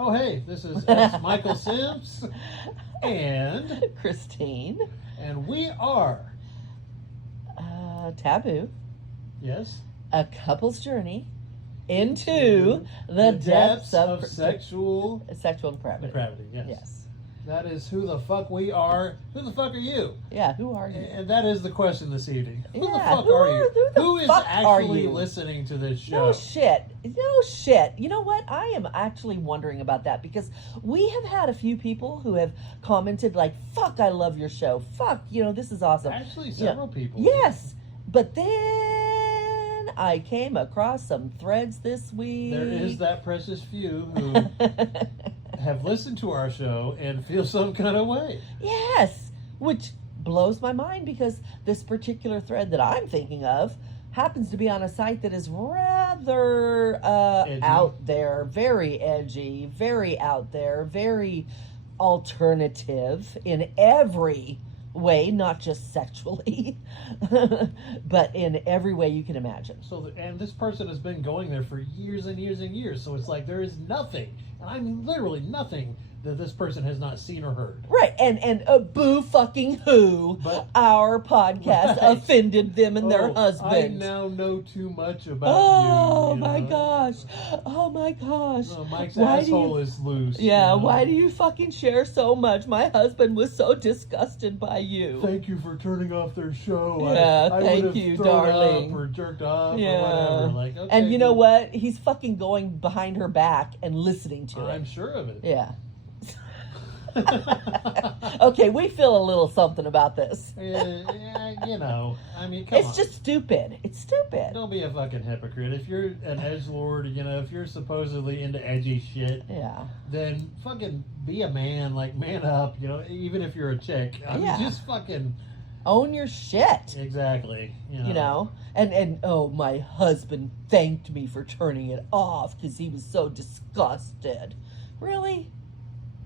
Oh, hey, this is S. Michael Sims and Christine. And we are Taboo. Yes. A couple's journey into the depths of sexual depravity. Depravity, yes. Yes. That is who the fuck we are. Who the fuck are you? Yeah, who are you? And that is the question this evening. Who the Yeah, fuck are you? Who is fuck are actually you? listening to this show? No shit. No shit. You know what? I am actually wondering about that because we have had a few people who have commented like, fuck, I love your show. Fuck, this is awesome. Actually, several people. Yes. But then I came across some threads this week. There is that precious few who have listened to our show and feel some kind of way. Yes, which blows my mind because this particular thread that I'm thinking of happens to be on a site that is rather out there, very edgy, very out there, very alternative in every way, not just sexually, but in every way you can imagine. So, and this person has been going there for years and years and years, so it's like there is nothing, and I mean literally nothing, that this person has not seen or heard. Right, and boo fucking who, but, our podcast right. offended them and their husband. I now know too much about you. Oh my gosh. Oh my gosh. Oh, Mike's asshole is loose. Yeah, why do you fucking share so much? My husband was so disgusted by you. Thank you for turning off their show. Yeah, I thank would have you, thrown darling. up or jerked off Yeah. or whatever. Like, okay, and you know what? He's fucking going behind her back and listening to it. I'm sure of it. Yeah. Okay, we feel a little something about this. I mean, come on. It's just stupid. It's stupid. Don't be a fucking hypocrite. If you're an edgelord, if you're supposedly into edgy shit, yeah, then fucking be a man. Like, man up. Even if you're a chick, just fucking own your shit. Exactly. And oh, my husband thanked me for turning it off because he was so disgusted. Really?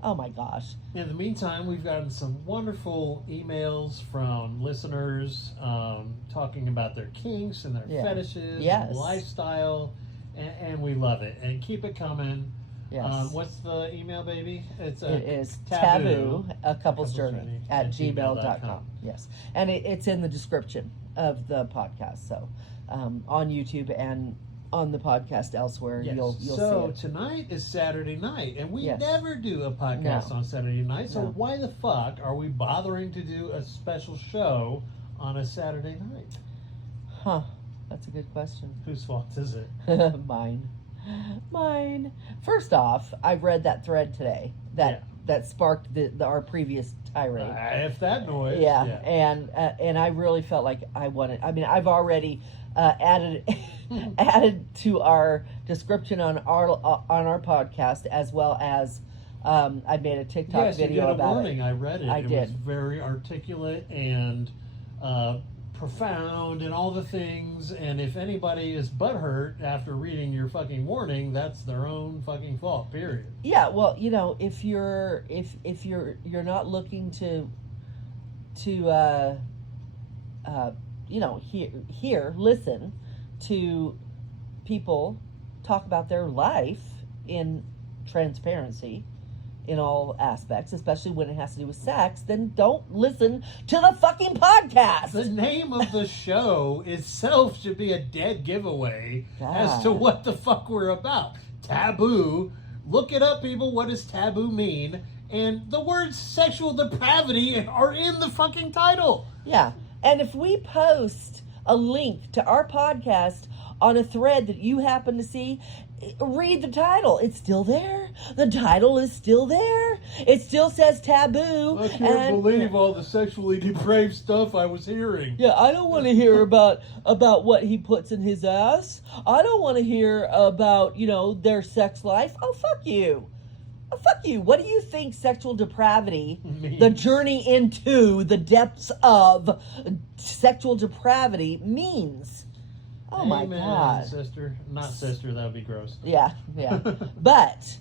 Oh my gosh. In the meantime, we've gotten some wonderful emails from listeners talking about their kinks and their fetishes and lifestyle, and we love it. And keep it coming. Yes. What's the email, baby? It is Taboo, a couple's journey at gmail.com. Yes. And it's in the description of the podcast. So on YouTube and on the podcast elsewhere, you'll see it. So tonight is Saturday night, and we never do a podcast on Saturday night, so why the fuck are we bothering to do a special show on a Saturday night? Huh, that's a good question. Whose fault is it? Mine. First off, I read that thread today that sparked our previous tirade. If that noise. Yeah. And I really felt like I wanted. I mean, I've already added to our description on our podcast, as well as I made a TikTok video about it. Yes, you did a warning. I read it. It was very articulate and profound and all the things. And if anybody is butthurt after reading your fucking warning, that's their own fucking fault. Period. Yeah. Well, if you're not looking to listen to people talk about their life in transparency in all aspects, especially when it has to do with sex, then don't listen to the fucking podcast. The name of the show itself should be a dead giveaway as to what the fuck we're about. Taboo. Look it up, people. What does taboo mean? And the words sexual depravity are in the fucking title. Yeah. And if we post a link to our podcast on a thread that you happen to see, read the title. It's still there. The title is still there. It still says taboo. I can't believe all the sexually depraved stuff I was hearing. Yeah, I don't want to hear about what he puts in his ass. I don't want to hear about, their sex life. Oh, fuck you. Oh, fuck you. What do you think sexual depravity, the journey into the depths of sexual depravity means? Oh, my God. Sister. Not sister, that would be gross. Yeah. But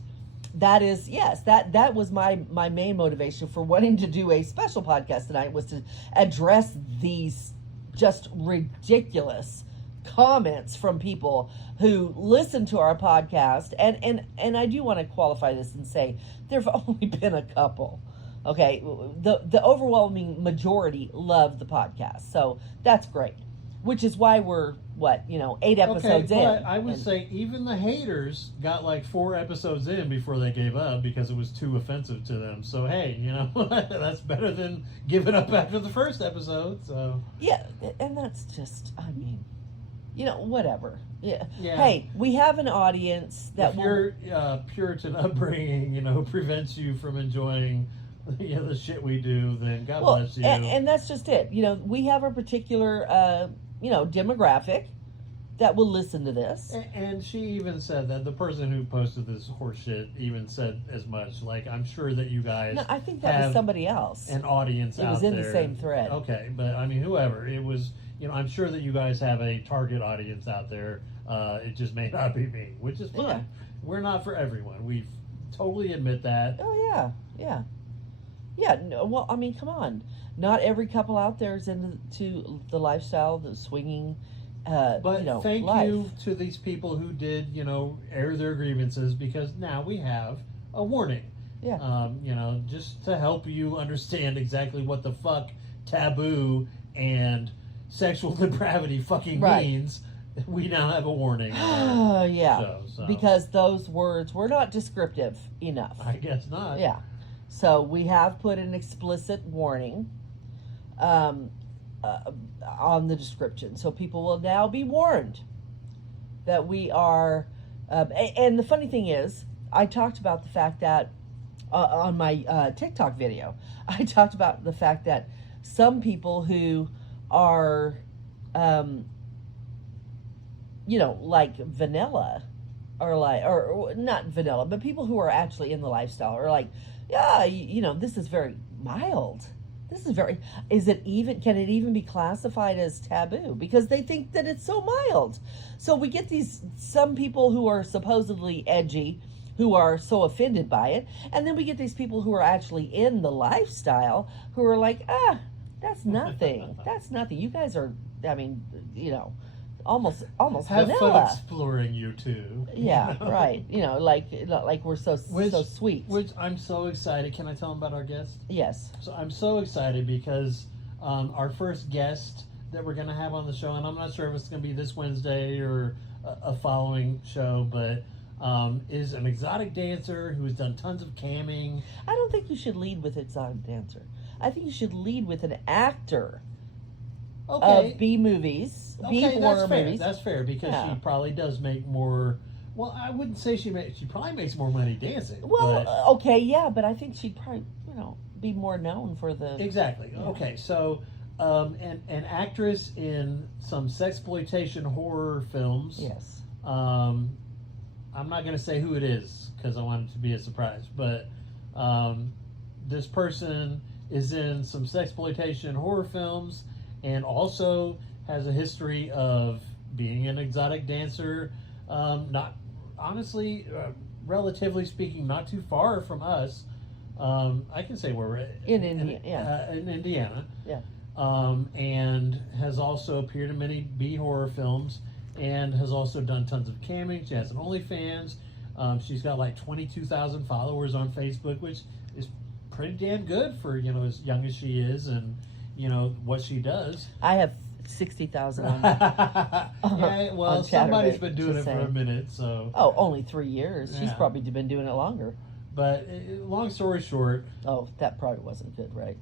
that is, that was my main motivation for wanting to do a special podcast tonight, was to address these just ridiculous comments from people who listen to our podcast, and I do want to qualify this and say there have only been a couple. Okay, the overwhelming majority love the podcast, so that's great. Which is why we're 8 episodes in. But I would say even the haters got like 4 episodes in before they gave up because it was too offensive to them. So hey, that's better than giving up after the first episode. So yeah, and that's just, whatever. Yeah. Yeah. Hey, we have an audience that if your Puritan upbringing, prevents you from enjoying the shit we do, then God bless you. And that's just it. We have a particular demographic that will listen to this. And she even said that the person who posted this horse shit even said as much. Like, I'm sure that you guys No, I think that was somebody else. An audience out there. It was in the same thread. Okay, but I mean, whoever. It was, I'm sure that you guys have a target audience out there. It just may not be me, which is fine. Yeah. We're not for everyone. We totally admit that. Oh, yeah. Yeah. Yeah, no, well, I mean, come on. Not every couple out there is into the lifestyle, the swinging, but thank life. you to these people who did, air their grievances, because now we have a warning. Yeah. Just to help you understand exactly what the fuck taboo and sexual depravity fucking means. We now have a warning. Yeah. So. Because those words were not descriptive enough. I guess not. Yeah. So we have put an explicit warning on the description. So people will now be warned that we are... and the funny thing is, I talked about the fact that on my TikTok video, I talked about the fact that some people who are, like vanilla, or not vanilla, but people who are actually in the lifestyle are like, yeah, this is very mild. This is very, can it even be classified as taboo? Because they think that it's so mild. So we get some people who are supposedly edgy, who are so offended by it. And then we get these people who are actually in the lifestyle, who are like, that's nothing. That's nothing. You guys are, almost have vanilla. fun exploring you too. Yeah, right. Like we're so sweet. Which I'm so excited. Can I tell them about our guest? Yes. So I'm so excited because our first guest that we're going to have on the show, and I'm not sure if it's going to be this Wednesday or a following show, but is an exotic dancer who has done tons of camming. I don't think you should lead with exotic dancer. I think you should lead with an actor. Okay. Of B movies, B horror movies. That's fair because she probably does make more. Well, I wouldn't say she probably makes more money dancing. Well, but I think she'd probably be more known for the exactly. Yeah. Okay, so an actress in some sexploitation horror films. Yes. I'm not going to say who it is because I want it to be a surprise, but this person is in some sexploitation horror films. And also has a history of being an exotic dancer. Relatively speaking, not too far from us. I can say where we're in Indiana. In Indiana. Yeah. And has also appeared in many B horror films, and has also done tons of camming. She has an OnlyFans. She's got like 22,000 followers on Facebook, which is pretty damn good for as young as she is, and what she does. I have 60,000 on yeah, well, on somebody's been doing it for a minute, so. Oh, only 3 years. She's probably been doing it longer. But long story short. Oh, that probably wasn't good, right?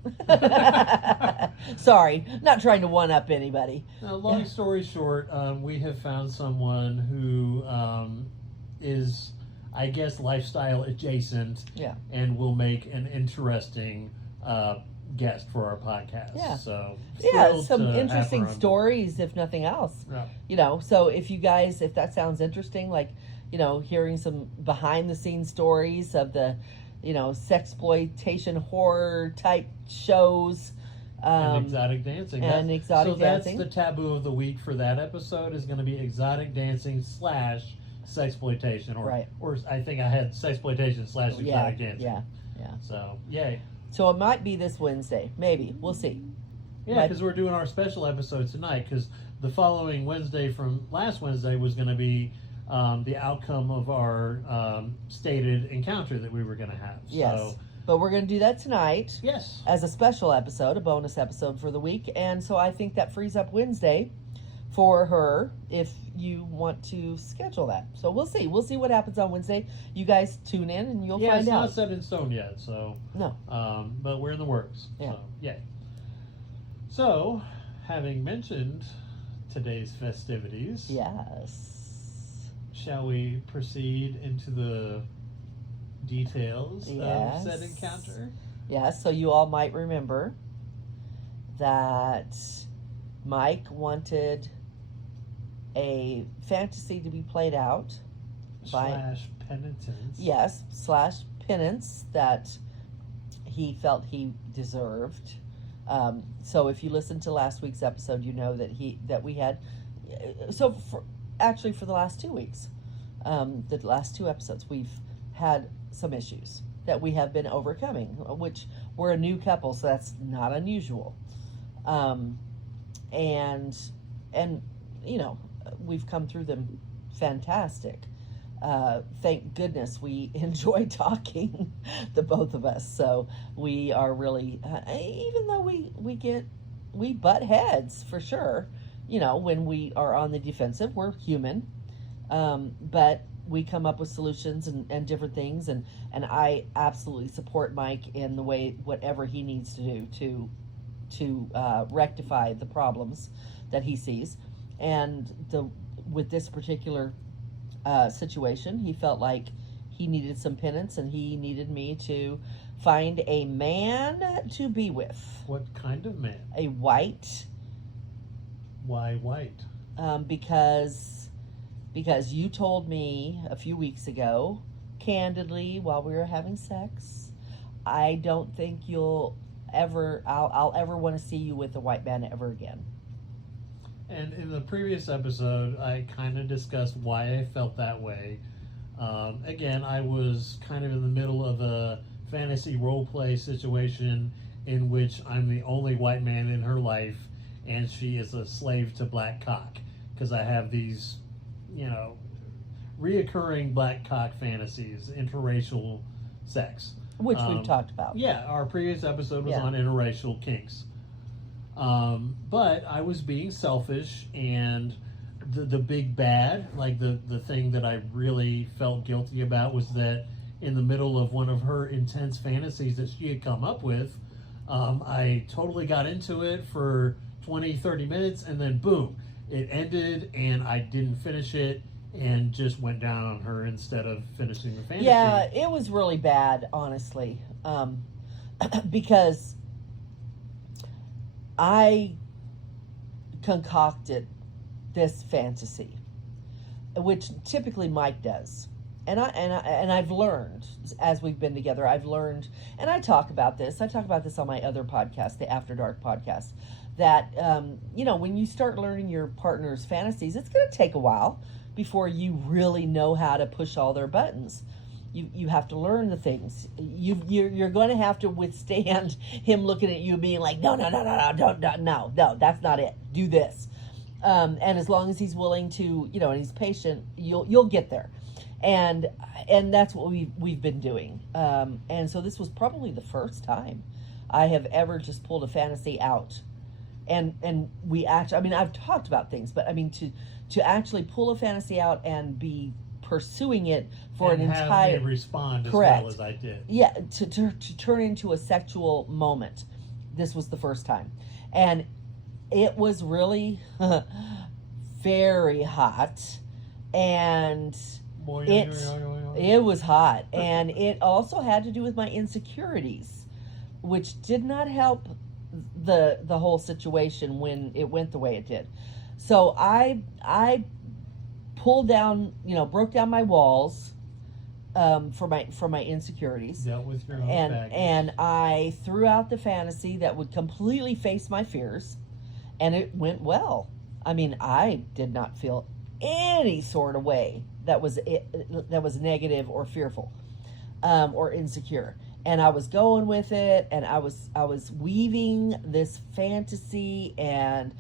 Sorry, not trying to one up anybody. Long story short, we have found someone who is, I guess, lifestyle adjacent. Yeah. And will make an interesting guest for our podcast. Yeah. So some interesting stories, if nothing else. Yeah. So if that sounds interesting, like, hearing some behind the scenes stories of the, sexploitation horror type shows. And exotic dancing. Exotic dancing. So that's the taboo of the week for that episode is going to be exotic dancing / sexploitation. Or I think I had sexploitation / exotic dancing. Yeah. So, yay. So it might be this Wednesday. Maybe. We'll see. Yeah, because we're doing our special episode tonight, because the following Wednesday from last Wednesday was going to be the outcome of our stated encounter that we were going to have. Yes. So, but we're going to do that tonight. Yes. As a special episode, a bonus episode for the week. And so I think that frees up Wednesday for her if you want to schedule that. So we'll see. We'll see what happens on Wednesday. You guys tune in and you'll find out. Yeah, it's not set in stone yet, so. No. But we're in the works. Yeah. So, yay. So, having mentioned today's festivities. Yes. Shall we proceed into the details Yes. of said encounter? Yes, so you all might remember that Mike wanted a fantasy to be played out Slash penitence. Yes, / penance that he felt he deserved. So if you listened to last week's episode, you know that we had. So for the last 2 weeks, the last 2 episodes, we've had some issues that we have been overcoming. Which we're a new couple, so that's not unusual. And you know, we've come through them fantastic. Thank goodness we enjoy talking, the both of us. So we are really, even though we butt heads for sure, you know, when we are on the defensive, we're human. But we come up with solutions and different things. And I absolutely support Mike in the way, whatever he needs to do to rectify the problems that he sees. And with this particular situation, he felt like he needed some penance, and he needed me to find a man to be with. What kind of man? A white. Why white? Because you told me a few weeks ago, candidly, while we were having sex, I don't think I'll ever want to see you with a white man ever again. And in the previous episode, I kind of discussed why I felt that way. Again, I was kind of in the middle of a fantasy role play situation in which I'm the only white man in her life, and she is a slave to black cock. Because I have these, you know, reoccurring black cock fantasies, interracial sex. Which we've talked about. Yeah, our previous episode was on interracial kinks. But I was being selfish, and the big bad, like the thing that I really felt guilty about, was that in the middle of one of her intense fantasies that she had come up with, I totally got into it for 20-30 minutes, and then boom, it ended, and I didn't finish it, and just went down on her instead of finishing the fantasy. Yeah, it was really bad, honestly, because I concocted this fantasy, which typically Mike does, and I've learned as we've been together. I've learned, and I talk about this. I talk about this on my other podcast, the After Dark podcast. That you know, when you start learning your partner's fantasies, it's going to take a while before you really know how to push all their buttons. You have to learn the things. You're going to have to withstand him looking at you being like, no, that's not it. Do this. And as long as he's willing to, you know, and he's patient, you'll get there. And that's what we've been doing. And so this was probably the first time I have ever just pulled a fantasy out. And we actually, I mean, I've talked about things, but I mean, to actually pull a fantasy out and be pursuing it for and an entire... have me respond as correct. well as I did. Yeah, to turn into a sexual moment. This was the first time. And it was really very hot. And it was hot. And it also had to do with my insecurities, which did not help the whole situation when it went the way it did. So I pulled down, you know, broke down my walls for my insecurities. Dealt with your own baggage. And I threw out the fantasy that would completely face my fears, and it went well. I mean, I did not feel any sort of way that was negative or fearful or insecure. and I was going with it, and I was weaving this fantasy, and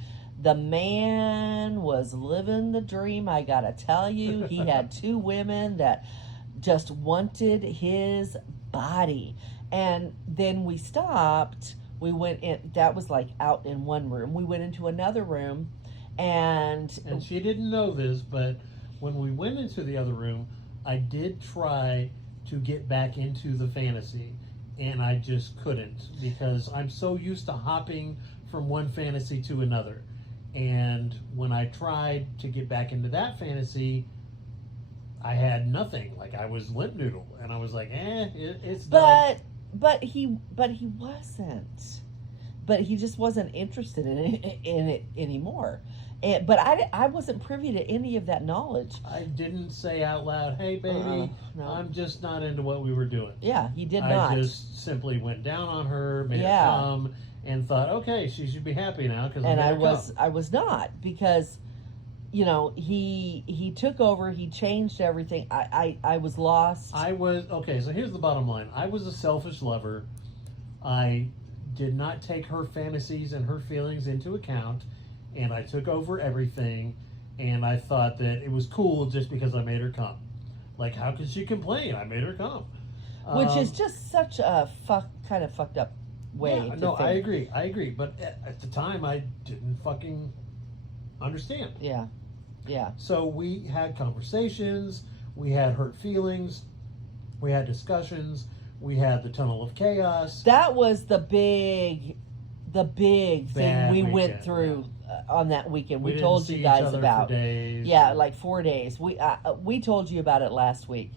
the man was living the dream. I gotta tell you, he had 2 women that just wanted his body. And then we stopped. We went in. That was like out in one room. We went into another room, and she didn't know this, but when we went into the other room, I did try to get back into the fantasy, and I just couldn't, because I'm so used to hopping from one fantasy to another. And when I tried to get back into that fantasy, I had nothing. Like, I was limp noodle, and I was like, it's done. But he wasn't. But he just wasn't interested in it anymore. But I wasn't privy to any of that knowledge. I didn't say out loud, "Hey, baby, no. I'm just not into what we were doing." Yeah, he did not. I just simply went down on her, made her come, and thought, "Okay, she should be happy now." Because I was not, because, you know, he took over. He changed everything. I was lost. Okay. So here's the bottom line: I was a selfish lover. I did not take her fantasies and her feelings into account. And I took over everything, and I thought that it was cool just because I made her come. Like, how could she complain? I made her come. Which is just such a kind of fucked up way to think. I agree. But at the time, I didn't fucking understand. Yeah. So we had conversations, we had hurt feelings, we had discussions, we had the tunnel of chaos. That was the big thing we went through on that weekend. We told you guys about. For days. Yeah, like 4 days. We told you about it last week.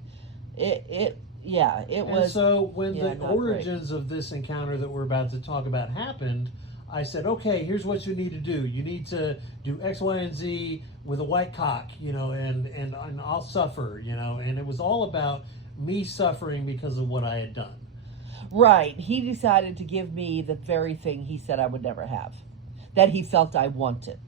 It was. And so when the origins of this encounter that we're about to talk about happened, I said, okay, here's what you need to do. You need to do X, Y, and Z with a white cock, you know, and I'll suffer, you know. And it was all about me suffering because of what I had done. Right. He decided to give me the very thing he said I would never have, that he felt I wanted.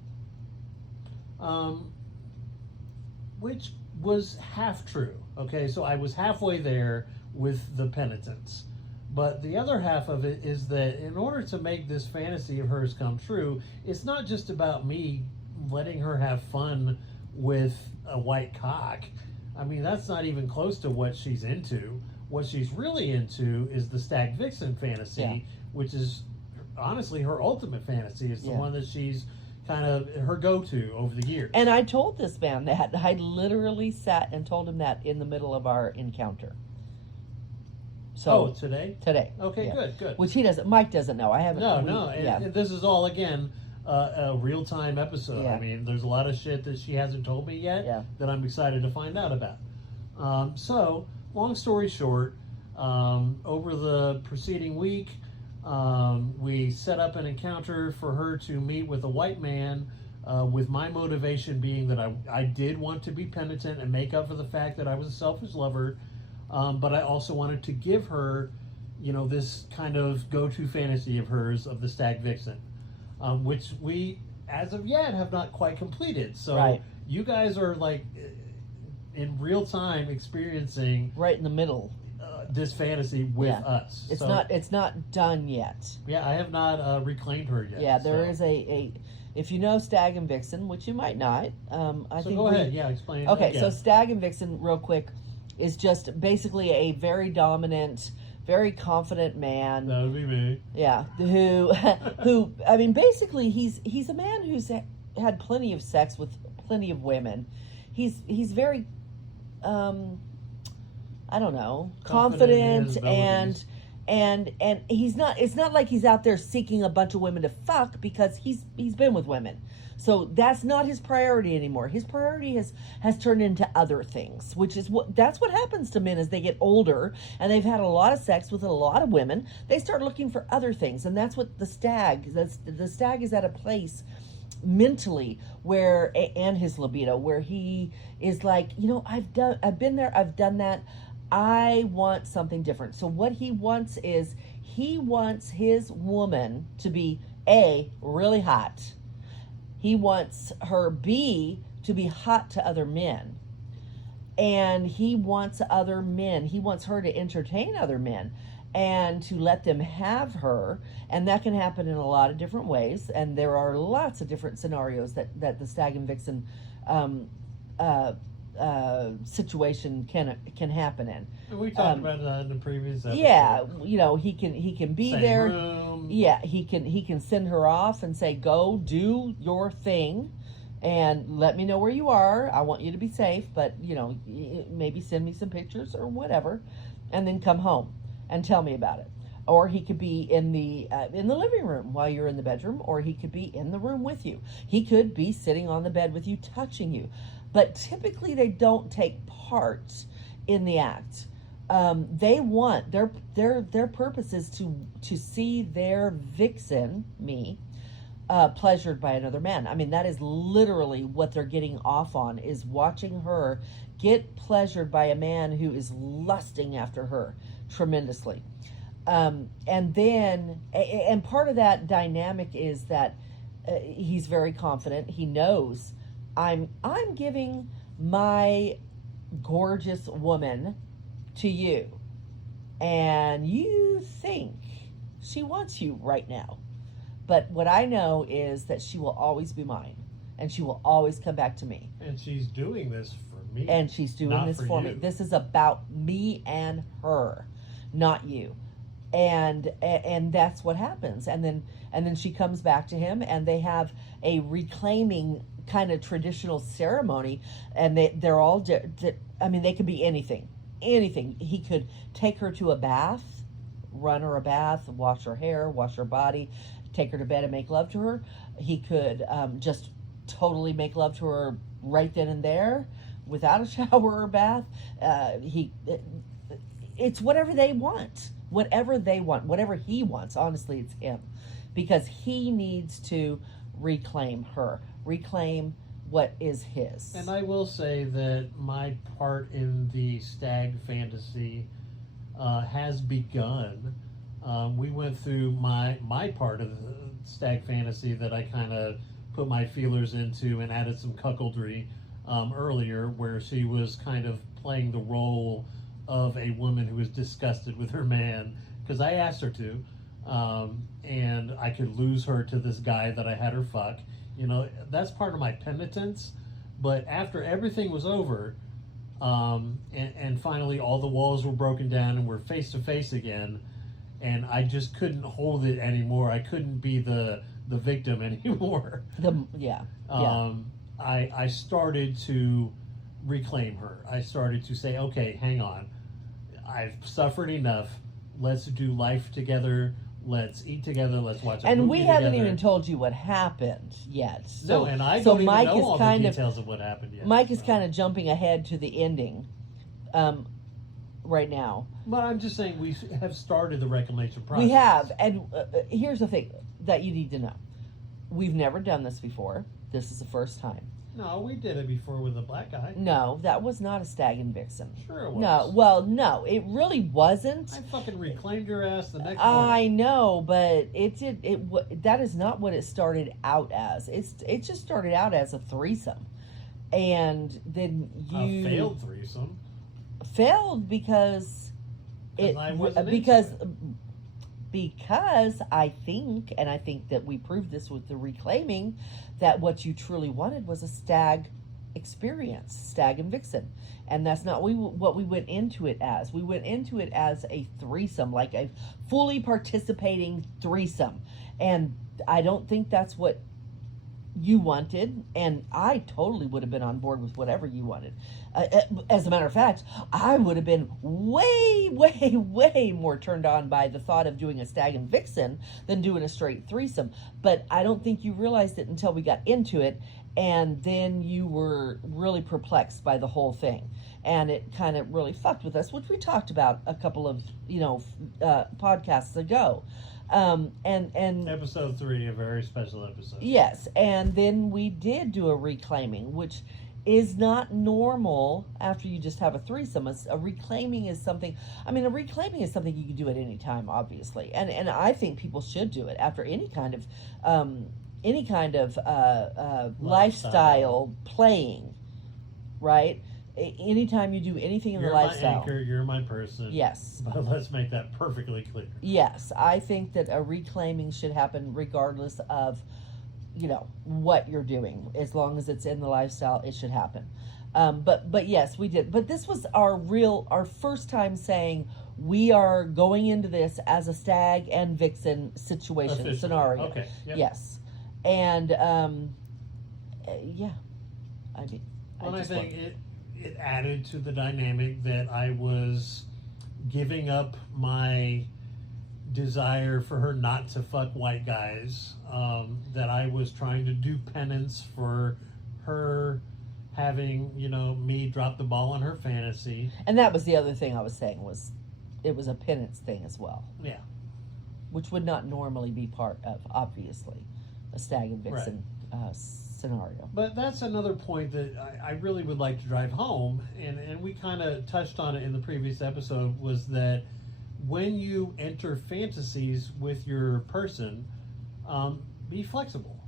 Which was half true. Okay, so I was halfway there with the penitence. But the other half of it is that in order to make this fantasy of hers come true, it's not just about me letting her have fun with a white cock. I mean, that's not even close to what she's into. What she's really into is the Stag Vixen fantasy, which is honestly her ultimate fantasy. It's the one that she's kind of her go-to over the years. And I told this man that. I literally sat and told him that in the middle of our encounter. So today? Today. Okay, good. Which he doesn't. Mike doesn't know. I haven't. No. And this is all, again, a real-time episode. Yeah. I mean, there's a lot of shit that she hasn't told me yet that I'm excited to find out about. So, long story short, over the preceding week, we set up an encounter for her to meet with a white man, with my motivation being that I did want to be penitent and make up for the fact that I was a selfish lover, but I also wanted to give her, you know, this kind of go-to fantasy of hers of the Stag Vixen, which we, as of yet, have not quite completed. So you guys are like in real time experiencing right in the middle this fantasy with us. It's not done yet. Yeah, I have not reclaimed her yet. Yeah, there is a if you know Stag and Vixen, which you might not, I think go ahead. Yeah, explain. Okay, so Stag and Vixen, real quick, is just basically a very dominant, very confident man. That would be me. Yeah, who I mean, basically, he's a man who's had plenty of sex with plenty of women. He's very, I don't know, confident and he's not. It's not like he's out there seeking a bunch of women to fuck, because he's been with women. So that's not his priority anymore. His priority has turned into other things, which is that's what happens to men as they get older and they've had a lot of sex with a lot of women. They start looking for other things, and that's what the stag is at a place mentally where, and his libido, where he is like, you know, I've been there, I've done that. I want something different. So what he wants is he wants his woman to be A, really hot. He wants her, B, to be hot to other men. And he wants other men. He wants her to entertain other men. and to let them have her. And that can happen in a lot of different ways. And there are lots of different scenarios that the Stag and Vixen situation can happen in. And we talked about that in the previous episode. Yeah, he can be Same there. Room. Yeah, he can send her off and say, go do your thing and let me know where you are. I want you to be safe, but maybe send me some pictures or whatever, and then come home and tell me about it. Or he could be in the living room while you're in the bedroom, or he could be in the room with you. He could be sitting on the bed with you, touching you. But typically they don't take part in the act. They want their purpose is to see their vixen, me, pleasured by another man. I mean, that is literally what they're getting off on, is watching her get pleasured by a man who is lusting after her tremendously. And part of that dynamic is that he's very confident. He knows I'm giving my gorgeous woman to you, and you think she wants you right now, but what I know is that she will always be mine, and she will always come back to me. And she's doing this for me. And she's doing this for me. This is about me and her, not you. And that's what happens. And then she comes back to him, and they have a reclaiming kind of traditional ceremony, and they're all they could be anything. He could take her to a bath, run her a bath, wash her hair, wash her body, take her to bed and make love to her. He could just totally make love to her right then and there without a shower or bath. It's whatever they want. Whatever he wants. Honestly, it's him, because he needs to reclaim her, reclaim what is his. And I will say that my part in the Stag fantasy has begun. We went through my part of the Stag fantasy that I kind of put my feelers into and added some cuckoldry earlier, where she was kind of playing the role of a woman who was disgusted with her man, because I asked her to, and I could lose her to this guy that I had her fuck. That's part of my penitence. But after everything was over, and finally all the walls were broken down and we're face to face again, and I just couldn't hold it anymore. I couldn't be the victim anymore. I started to reclaim her. I started to say, okay, hang on. I've suffered enough. Let's do life together. Let's eat together. Let's watch a movie And we haven't together. even told you what happened yet. So, no, and I don't even Mike know is all kind the details of what happened yet. Mike is kind of jumping ahead to the ending right now. But I'm just saying we have started the reclamation process. We have. And here's the thing that you need to know. We've never done this before. This is the first time. No, we did it before with a black guy. No, that was not a Stag and Vixen. Sure it was. No, it really wasn't. I fucking reclaimed your ass the next morning. I know, but that is not what it started out as. It just started out as a threesome, and then you a failed threesome. Failed because because I think that we proved this with the reclaiming, that what you truly wanted was a stag experience, Stag and Vixen. And that's not what we went into it as. We went into it as a threesome, like a fully participating threesome. And I don't think that's what you wanted, and I totally would have been on board with whatever you wanted. As a matter of fact, I would have been way, way, way more turned on by the thought of doing a Stag and Vixen than doing a straight threesome. But I don't think you realized it until we got into it, and then you were really perplexed by the whole thing. And it kind of really fucked with us, which we talked about a couple of, podcasts ago. And episode 3, a very special episode. Yes, and then we did do a reclaiming, which is not normal after you just have a threesome. A reclaiming is something. I mean, a reclaiming is something you can do at any time, obviously, and I think people should do it after any kind of lifestyle playing, right? anytime you do anything in You're the lifestyle. my anchor, you're my person. Yes. But let's make that perfectly clear. Yes, I think that a reclaiming should happen regardless of, what you're doing. As long as it's in the lifestyle, it should happen. But yes, we did. But this was our first time saying we are going into this as a Stag and Vixen situation Officially. scenario. Okay. Yep. Yes, and yeah, I mean, I think it added to the dynamic that I was giving up my desire for her not to fuck white guys. That I was trying to do penance for her having, me drop the ball on her fantasy. And that was the other thing I was saying was, it was a penance thing as well. Yeah. Which would not normally be part of, obviously, a Stag and Vixen scenario. But that's another point that I really would like to drive home, and we kind of touched on it in the previous episode, was that when you enter fantasies with your person, be flexible,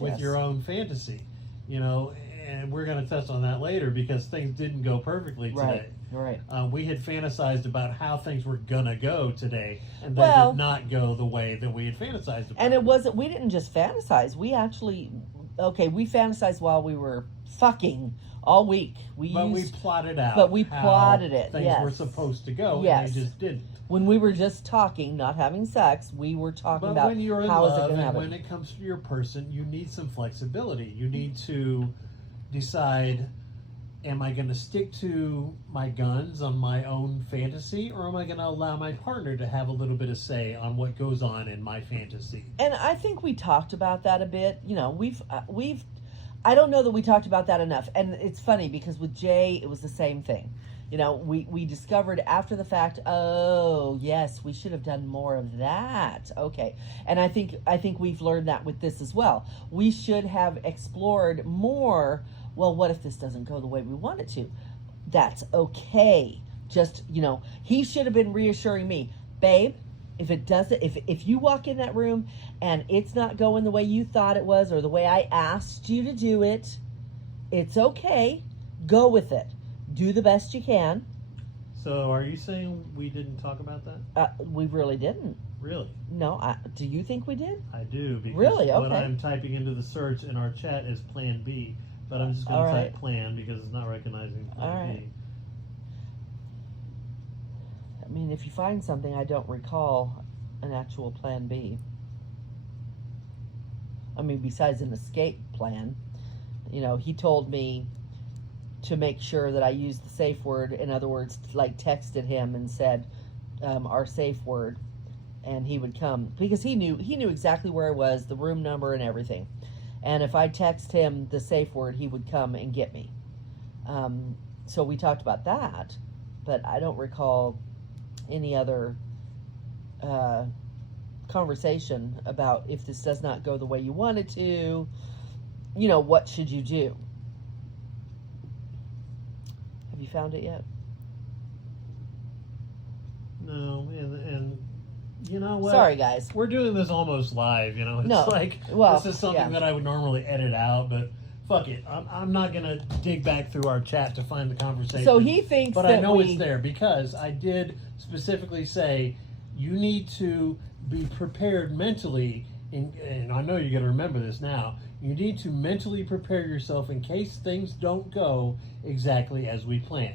with your own fantasy, and we're going to touch on that later because things didn't go perfectly today. Right. We had fantasized about how things were going to go today, and they did not go the way that we had fantasized about. And we didn't just fantasize. We actually, we fantasized while we were fucking all week. We plotted out. But we plotted it. Things were supposed to go, and they just didn't. When we were just talking, not having sex, we were talking about when you're in how love, is it going to and happen. when it comes to your person, you need some flexibility. You need to decide: am I going to stick to my guns on my own fantasy, or am I going to allow my partner to have a little bit of say on what goes on in my fantasy? And I think we talked about that a bit. We've. I don't know that we talked about that enough. And it's funny because with Jay, it was the same thing. We discovered after the fact, oh, yes, we should have done more of that. Okay. And I think we've learned that with this as well. We should have explored more, well, what if this doesn't go the way we want it to? That's okay. Just, he should have been reassuring me, babe, if it doesn't, if you walk in that room and it's not going the way you thought it was or the way I asked you to do it, it's okay. Go with it. Do the best you can. So are you saying we didn't talk about that? We really didn't. Really? No. Do you think we did? I do. Because really? Okay. what I'm typing into the search in our chat is Plan B, but I'm just going to type Plan because it's not recognizing Plan B. I mean, if you find something, I don't recall an actual Plan B. I mean, besides an escape plan. He told me to make sure that I used the safe word. In other words, like texted him and said our safe word, and he would come because he knew exactly where I was, the room number and everything. And if I text him the safe word, he would come and get me. So we talked about that, but I don't recall any other conversation about if this does not go the way you want it to, what should you do? Have you found it yet? No, and you know what? Sorry, guys. We're doing this almost live, It's No. this is something that I would normally edit out, but fuck it. I'm not going to dig back through our chat to find the conversation. So he thinks but I know it's there because I did specifically say you need to be prepared mentally, and I know you're going to remember this now. You need to mentally prepare yourself in case things don't go exactly as we plan.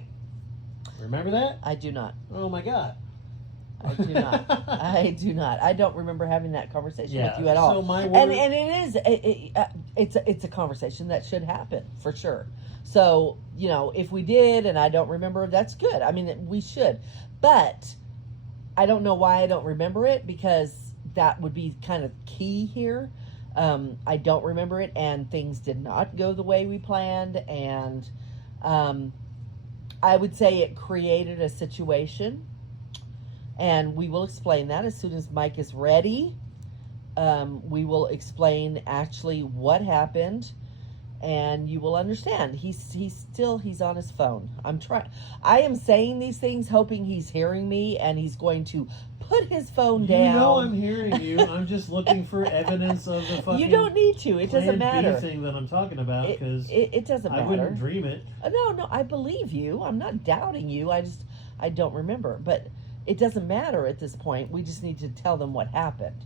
Remember that? I do not. Oh my God. I do not. I do not. I don't remember having that conversation with you at all. So my word, and it's a conversation that should happen for sure. So if we did and I don't remember, that's good. I mean, we should, but I don't know why I don't remember it because that would be kind of key here. I don't remember it, and things did not go the way we planned, and I would say it created a situation, and we will explain that as soon as Mike is ready. We will explain actually what happened, and you will understand. He's on his phone. I am saying these things hoping he's hearing me, and he's going to put his phone down. You know I'm hearing you. I'm just looking for evidence of the fucking... You don't need to. It doesn't matter. Plan B thing that I'm talking about, because it doesn't matter. I wouldn't dream it. No, I believe you. I'm not doubting you. I don't remember. But it doesn't matter at this point. We just need to tell them what happened.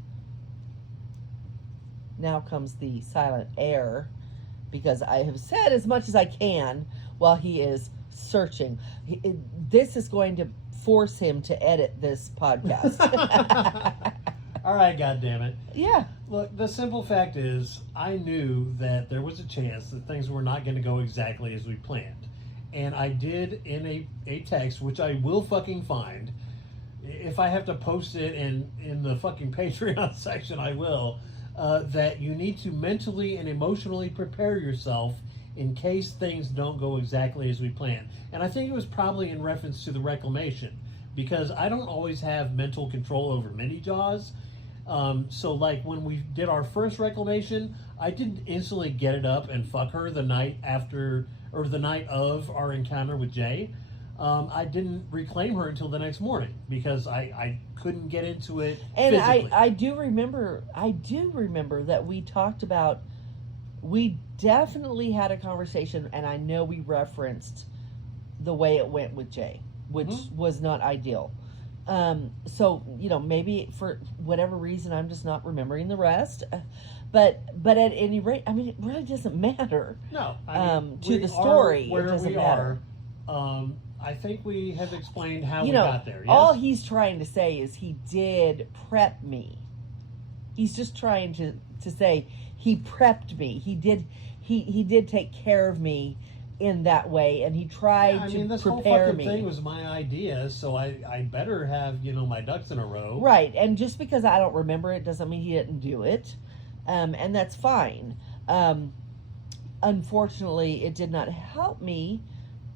Now comes the silent air, because I have said as much as I can while he is searching. This is going to force him to edit this podcast. All right, goddammit. Yeah. Look, the simple fact is, I knew that there was a chance that things were not going to go exactly as we planned. And I did in a text, which I will fucking find. If I have to post it in the fucking Patreon section, I will. That you need to mentally and emotionally prepare yourself in case things don't go exactly as we planned. And I think it was probably in reference to the reclamation, because I don't always have mental control over mini jaws. So like when we did our first reclamation, I didn't instantly get it up and fuck her the night after, or the night of our encounter with Jay. I didn't reclaim her until the next morning because I couldn't get into it and physically. I do remember that we talked about, we definitely had a conversation, and I know we referenced the way it went with Jay, which was not ideal. So, maybe for whatever reason, I'm just not remembering the rest. But at any rate, I mean, it really doesn't matter. No. To the story, where it doesn't we matter. I think we have explained how we got there. Yes? All he's trying to say is he did prep me. He's just trying to say he prepped me. He did take care of me in that way, and he tried to this prepare whole me. thing was my idea, so I better have my ducks in a row. Right, and just because I don't remember it doesn't mean he didn't do it, and that's fine. Unfortunately, it did not help me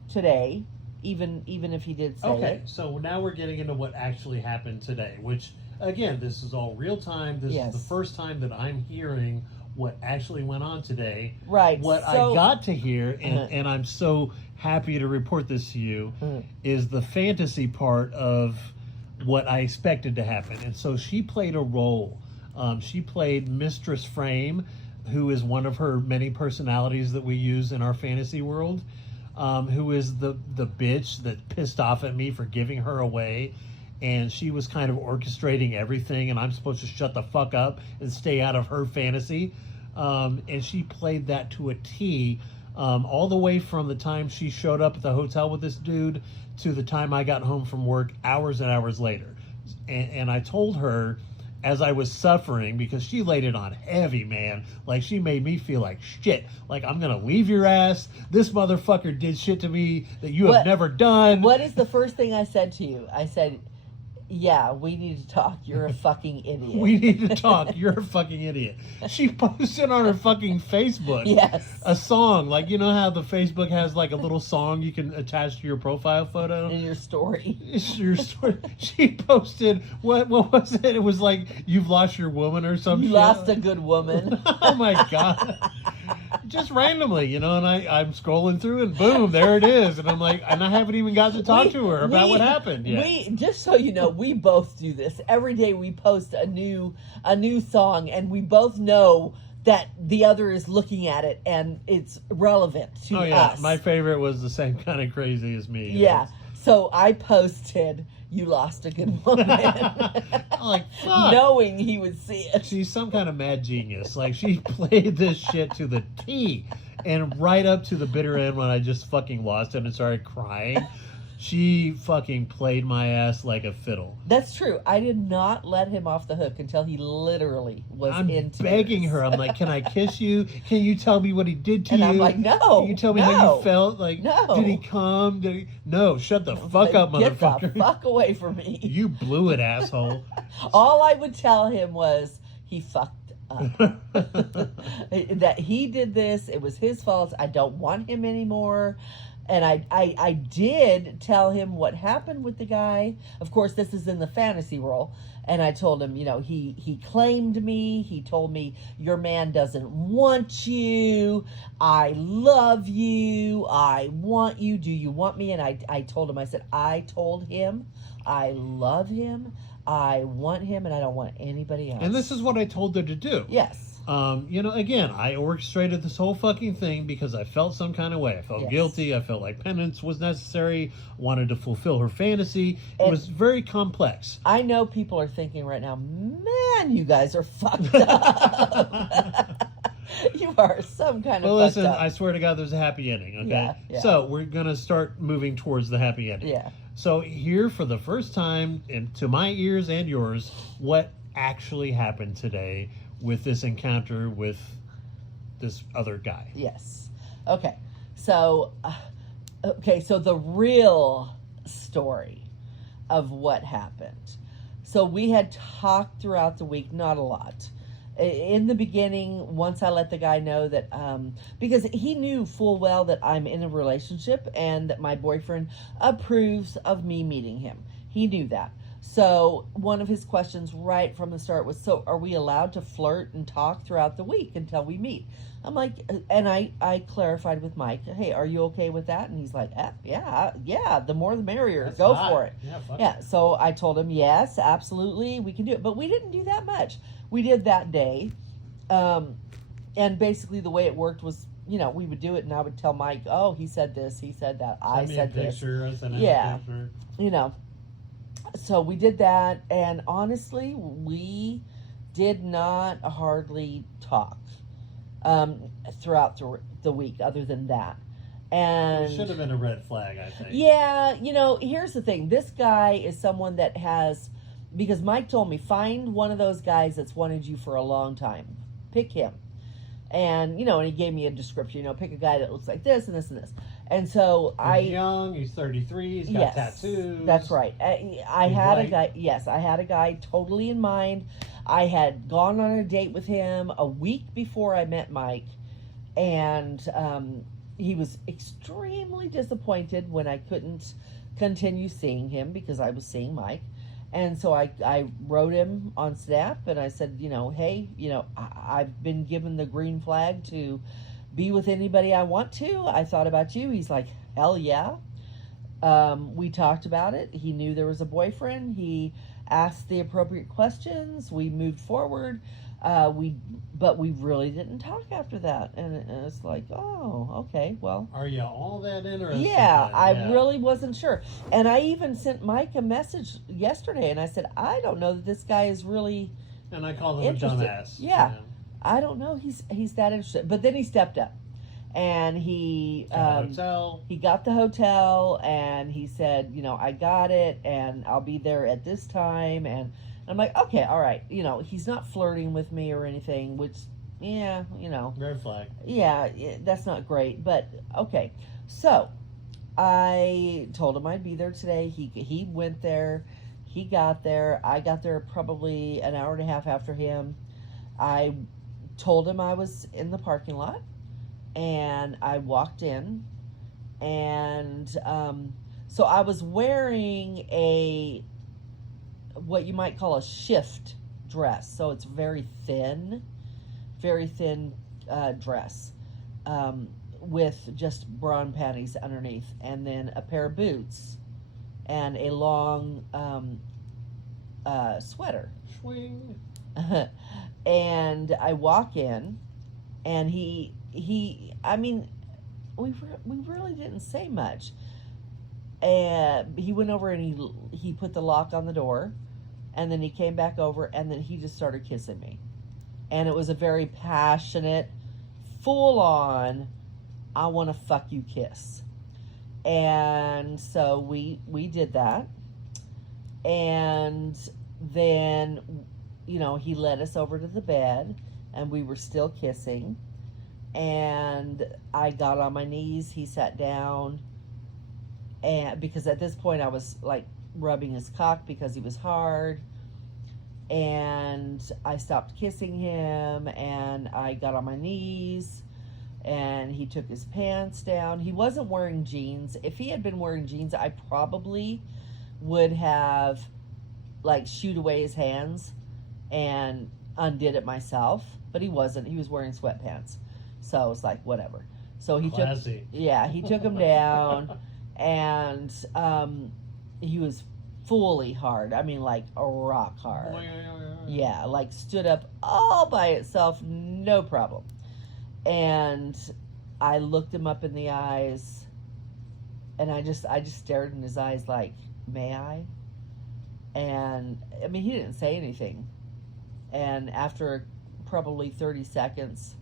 today, even if he did say it. Okay, so now we're getting into what actually happened today, which, again, this is all real time. This is the first time that I'm hearing what actually went on today. Right. What I got to hear, and I'm so happy to report this to you, is the fantasy part of what I expected to happen. And so she played a role. She played Mistress Frame, who is one of her many personalities that we use in our fantasy world, who is the bitch that pissed off at me for giving her away. And she was kind of orchestrating everything, and I'm supposed to shut the fuck up and stay out of her fantasy. And she played that to a T, all the way from the time she showed up at the hotel with this dude to the time I got home from work hours and hours later. And I told her, as I was suffering, because she laid it on heavy, man. Like, she made me feel like shit. Like, I'm going to leave your ass. This motherfucker did shit to me that you have never done. What is the first thing I said to you? I said, yeah, we need to talk. You're a fucking idiot. We need to talk. You're a fucking idiot. She posted on her fucking Facebook a song. Like, you know how the Facebook has like a little song you can attach to your profile photo? In your story. Your story. She posted, what was it? It was like, you've lost your woman or something. You lost a good woman. Oh my God. Just randomly, and I'm scrolling through and boom, there it is. And I'm like, and I haven't even got to talk to her about what happened yet. Just so you know, we both do this. Every day we post a new song, and we both know that the other is looking at it and it's relevant to us. My favorite was the same kind of crazy as me. Yeah. So I posted, you lost a good woman. I'm like, fuck. Knowing he would see it. She's some kind of mad genius. Like, she played this shit to the T. And right up to the bitter end when I just fucking lost it and started crying, she fucking played my ass like a fiddle. That's true. I did not let him off the hook until he literally was in tears. I'm begging her. I'm like, can I kiss you? Can you tell me what he did to you? And I'm like, no. Can you tell me how you felt? Like, no. Did he come? No, shut the fuck up, motherfucker. Get the fuck away from me. You blew it, asshole. All I would tell him was he fucked up. That he did this. It was his fault. I don't want him anymore. And I did tell him what happened with the guy. Of course, this is in the fantasy role. And I told him, he claimed me. He told me, your man doesn't want you. I love you. I want you. Do you want me? And I told him, I told him I love him. I want him, and I don't want anybody else. And this is what I told her to do. Yes. Again, I orchestrated this whole fucking thing because I felt some kind of way. I felt guilty. I felt like penance was necessary. Wanted to fulfill her fantasy. It was very complex. I know people are thinking right now, man, you guys are fucked up. You are some kind of listen, fucked up. I swear to God, there's a happy ending, okay? Yeah. So we're going to start moving towards the happy ending. Yeah. So here, for the first time, to my ears and yours, what actually happened today with this encounter with this other guy. Yes. Okay. So the real story of what happened. So we had talked throughout the week, not a lot. In the beginning, once I let the guy know that, because he knew full well that I'm in a relationship and that my boyfriend approves of me meeting him. He knew that. So one of his questions right from the start was, so are we allowed to flirt and talk throughout the week until we meet? I'm like, and I clarified with Mike, hey, are you okay with that? And he's like, yeah, the more the merrier. That's Go hot. for it. Yeah, so I told him, yes, absolutely, we can do it. But we didn't do that much. We did that day. And basically the way it worked was, we would do it and I would tell Mike, oh, he said this, he said that, I said this. Yeah. So we did that, and honestly, we did not hardly talk throughout the week other than that. And it should have been a red flag, I think. Yeah, here's the thing. This guy is someone that has, because Mike told me, find one of those guys that's wanted you for a long time. Pick him. And, and he gave me a description, pick a guy that looks like this and this and this. And so he's young, he's 33, he's got tattoos. That's right. I had a guy totally in mind. I had gone on a date with him a week before I met Mike. And he was extremely disappointed when I couldn't continue seeing him because I was seeing Mike. And so I wrote him on Snap and I said, hey, I've been given the green flag to be with anybody I want to. I thought about you. He's like, hell yeah. We talked about it. He knew there was a boyfriend. He asked the appropriate questions. We moved forward. But we really didn't talk after that. And it's like, oh, okay, well. Are you all that interested? Yeah, I really wasn't sure. And I even sent Mike a message yesterday, and I said, I don't know that this guy is really And I called him interested. a dumbass. Yeah. I don't know he's that interested. But then he stepped up. And he got the hotel, and he said, I got it, and I'll be there at this time, and I'm like, okay, all right. He's not flirting with me or anything, which, red flag. Yeah, that's not great, but okay. So I told him I'd be there today. He went there. He got there. I got there probably an hour and a half after him. I told him I was in the parking lot, and I walked in, and so I was wearing what you might call a shift dress. So it's very thin dress with just bra and panties underneath, and then a pair of boots and a long sweater. Swing. And I walk in, and we really didn't say much. And he went over and he put the lock on the door, and then he came back over, and then he just started kissing me. And it was a very passionate, full-on, I want to fuck you kiss. And so we did that. And then, he led us over to the bed, and we were still kissing. And I got on my knees, he sat down, and because at this point I was like rubbing his cock because he was hard, and I stopped kissing him, and I got on my knees, and he took his pants down. He wasn't wearing jeans. If he had been wearing jeans, I probably would have like shooed away his hands and undid it myself, but he wasn't. He was wearing sweatpants. So I was like, whatever. So he Classy. he took him down, and he was fully hard. I mean, like a rock hard. Yeah, like stood up all by itself, no problem. And I looked him up in the eyes, and I just stared in his eyes like, may I? And I mean, he didn't say anything. And after probably 30 seconds,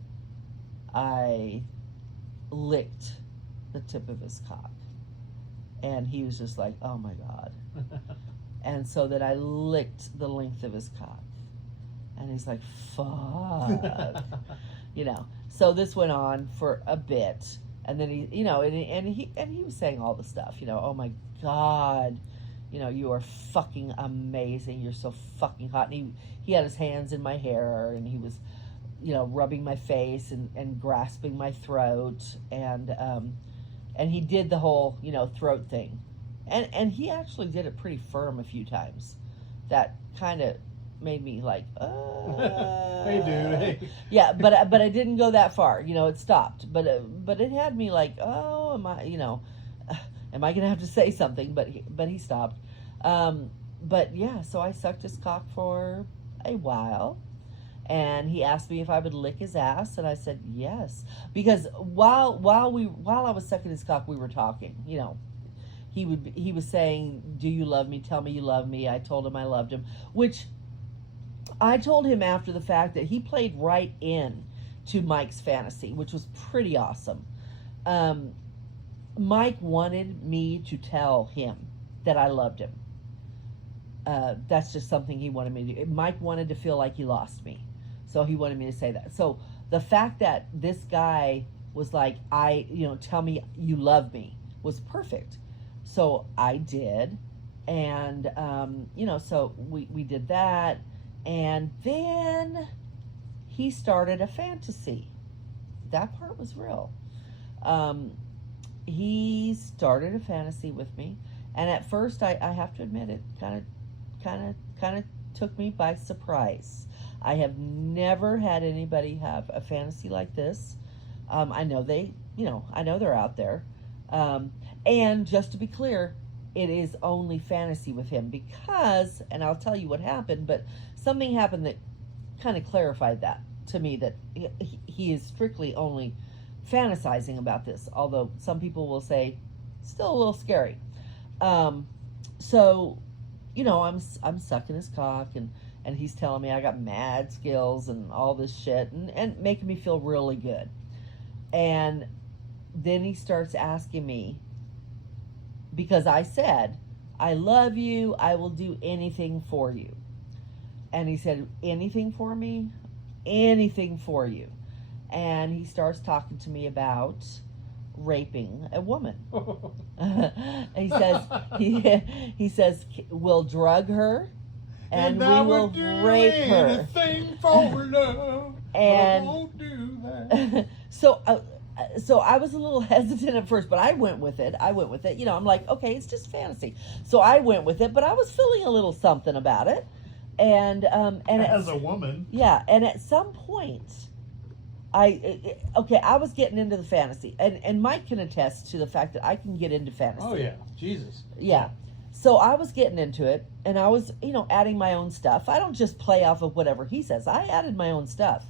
I licked the tip of his cock. And he was just like, oh my God. And so then I licked the length of his cock. And he's like, fuck. You know. So this went on for a bit. And then he, you know, and he was saying all the stuff, you know, oh my God, you know, you are fucking amazing. You're so fucking hot. And he had his hands in my hair, and he was, you know, rubbing my face and grasping my throat. And he did the whole, you know, throat thing. And he actually did it pretty firm a few times. That kind of made me like, hey dude, hey. Yeah, but I didn't go that far. You know, it stopped. But it had me like, oh, am I gonna have to say something? But he stopped. But yeah, so I sucked his cock for a while, and he asked me if I would lick his ass, and I said yes, because while I was sucking his cock, we were talking. You know, he was saying, "Do you love me? Tell me you love me." I told him I loved him, which I told him after the fact that he played right in to Mike's fantasy, which was pretty awesome. Mike wanted me to tell him that I loved him. That's just something he wanted me to do. Mike wanted to feel like he lost me. So he wanted me to say that. So the fact that this guy was like, tell me you love me, was perfect. So I did. And, so we did that. And then he started a fantasy. That part was real. He started a fantasy with me. And at first, I have to admit, it kind of took me by surprise. I have never had anybody have a fantasy like this. I know they're out there. And just to be clear, it is only fantasy with him because, and I'll tell you what happened, but something happened that kind of clarified that to me, that he is strictly only fantasizing about this, although some people will say still a little scary. So, I'm sucking his cock, and he's telling me I got mad skills and all this shit, and making me feel really good. And then he starts asking me, because I said, I love you, I will do anything for you. And he said, anything for me? Anything for you. And he starts talking to me about raping a woman. he says we'll drug her and we will rape her. For love, and I won't do that. So I was a little hesitant at first, but I went with it. I'm like, okay, it's just fantasy. So I went with it, but I was feeling a little something about it. And as a woman. Yeah, and at some point I was getting into the fantasy, and Mike can attest to the fact that I can get into fantasy. Oh yeah, Jesus. Yeah. So I was getting into it, and I was, adding my own stuff. I don't just play off of whatever he says. I added my own stuff.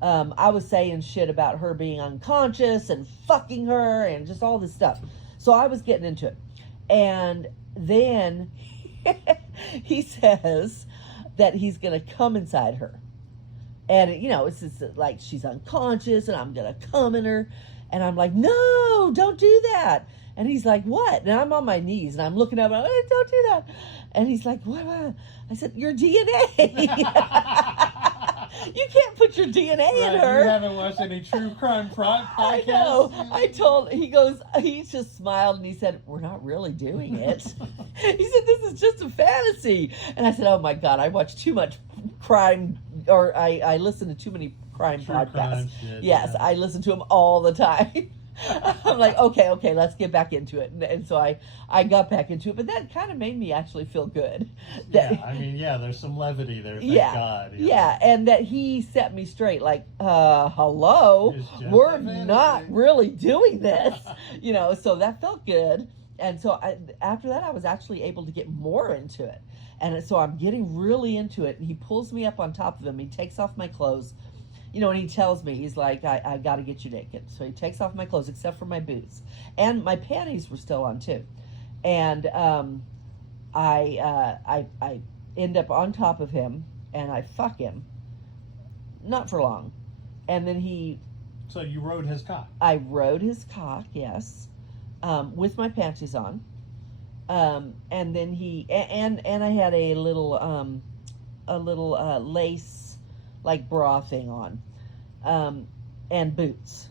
I was saying shit about her being unconscious and fucking her and just all this stuff. So I was getting into it. And then he says that he's going to come inside her. And, it's just like she's unconscious and I'm going to come in her. And I'm like, no, don't do that. And he's like, what? And I'm on my knees and I'm looking up and I'm like, don't do that. And he's like, what? I said, your DNA. You can't put your DNA in her. You haven't watched any true crime podcasts? I know. He just smiled and he said, we're not really doing it. He said, this is just a fantasy. And I said, oh my God, I watch too much crime or I listen to too many crime True podcasts. crime shit, Yes, yeah. I listen to them all the time. I'm like, okay, let's get back into it. And so I got back into it, but that kind of made me actually feel good. Yeah, I mean, yeah, there's some levity there, thank Yeah, God. you yeah, know. and that he set me straight, like, hello, It's just we're a fantasy. not really doing this, so that felt good. And so after that, I was actually able to get more into it. And so I'm getting really into it, and he pulls me up on top of him, he takes off my clothes, and he tells me, he's like, I got to get you naked. So he takes off my clothes, except for my boots. And my panties were still on, too. And I end up on top of him, and I fuck him. Not for long. And then So you rode his cock. I rode his cock, yes, with my panties on. And then and I had a little lace, like, bra thing on, and boots.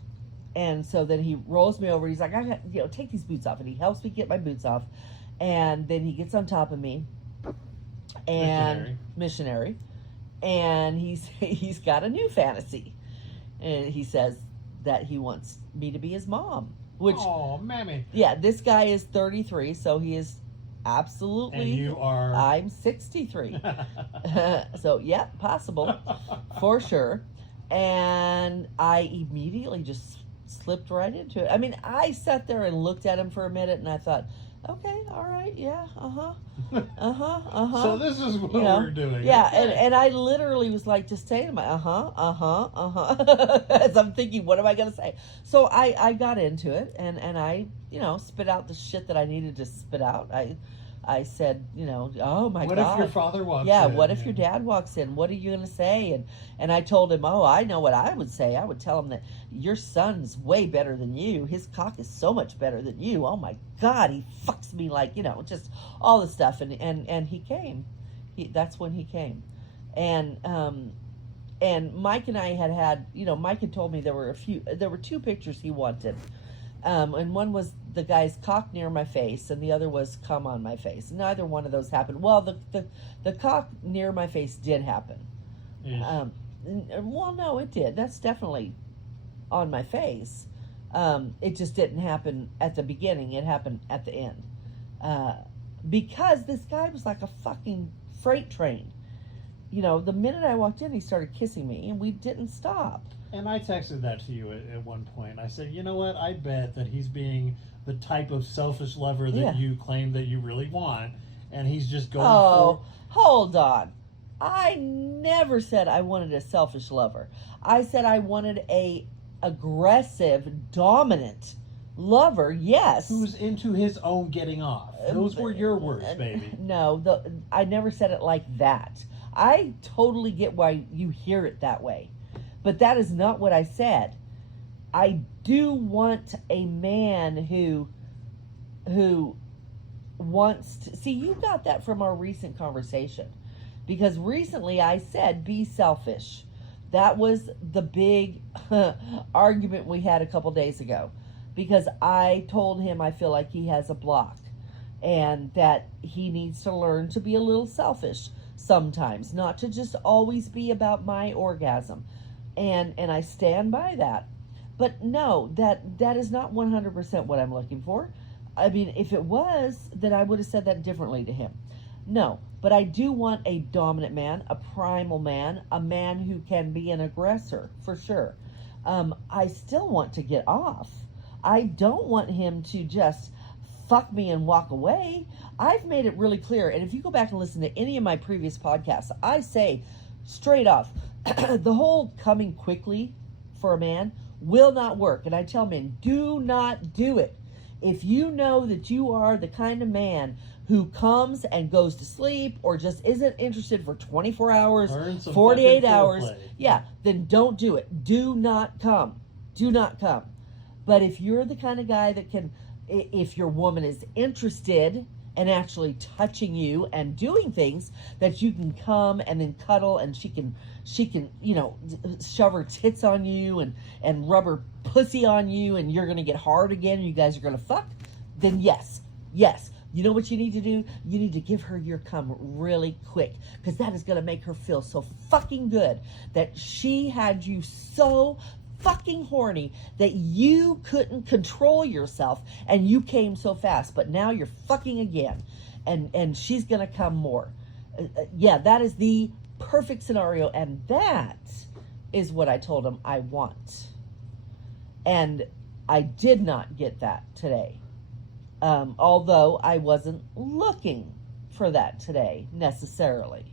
And so then he rolls me over. He's like, I got, take these boots off. And he helps me get my boots off. And then he gets on top of me. And missionary. And he's got a new fantasy. And he says that he wants me to be his mom. Which, oh, mammy. Yeah, this guy is 33, so he is absolutely. And you are. I'm 63. So, yeah, possible. For sure. And I immediately just slipped right into it. I mean, I sat there and looked at him for a minute, and I thought, okay, all right, yeah, So this is what we're doing. Yeah, okay. and I literally was like, just saying to my, as I'm thinking, what am I going to say? So I got into it, and I, spit out the shit that I needed to spit out. I said, oh my God. What if your father walks in? Yeah, what if your dad walks in? What are you going to say? And I told him, I know what I would say. I would tell him that your son's way better than you. His cock is so much better than you. Oh my God, he fucks me like, just all the stuff. And he came. That's when he came. And Mike and I had, Mike had told me there were two pictures he wanted. And one was the guy's cock near my face, and the other was cum on my face. Neither one of those happened. Well, the cock near my face did happen. Yeah. Well, no, it did. That's definitely on my face. It just didn't happen at the beginning. It happened at the end. Because this guy was like a fucking freight train. The minute I walked in, he started kissing me, and we didn't stop. And I texted that to you at one point. I said, you know what? I bet that he's being the type of selfish lover that you claim that you really want, and he's just going for... Hold on. I never said I wanted a selfish lover. I said I wanted a aggressive, dominant lover, yes. Who's into his own getting off. Those were your words, baby. No, I never said it like that. I totally get why you hear it that way. But that is not what I said. I do want a man who wants to... See, you got that from our recent conversation. Because recently I said, be selfish. That was the big argument we had a couple days ago. Because I told him I feel like he has a block. And that he needs to learn to be a little selfish sometimes. Not to just always be about my orgasm. And I stand by that. But no, that is not 100% what I'm looking for. I mean, if it was, then I would have said that differently to him. No, but I do want a dominant man, a primal man, a man who can be an aggressor, for sure. I still want to get off. I don't want him to just fuck me and walk away. I've made it really clear, and if you go back and listen to any of my previous podcasts, I say straight off, the whole coming quickly for a man will not work. And I tell men, do not do it. If you know that you are the kind of man who comes and goes to sleep or just isn't interested for 24 hours, 48 hours, then don't do it. Do not come. Do not come. But if you're the kind of guy that can, if your woman is interested and actually touching you and doing things, that you can come and then cuddle, and she can shove her tits on you and rub her pussy on you, and you're going to get hard again and you guys are going to fuck, then yes. You know what you need to do? You need to give her your cum really quick, because that is going to make her feel so fucking good that she had you so fucking horny that you couldn't control yourself and you came so fast, but now you're fucking again, and she's going to come more. Yeah, that is the perfect scenario, and that is what I told him I want. And I did not get that today. Although I wasn't looking for that today necessarily.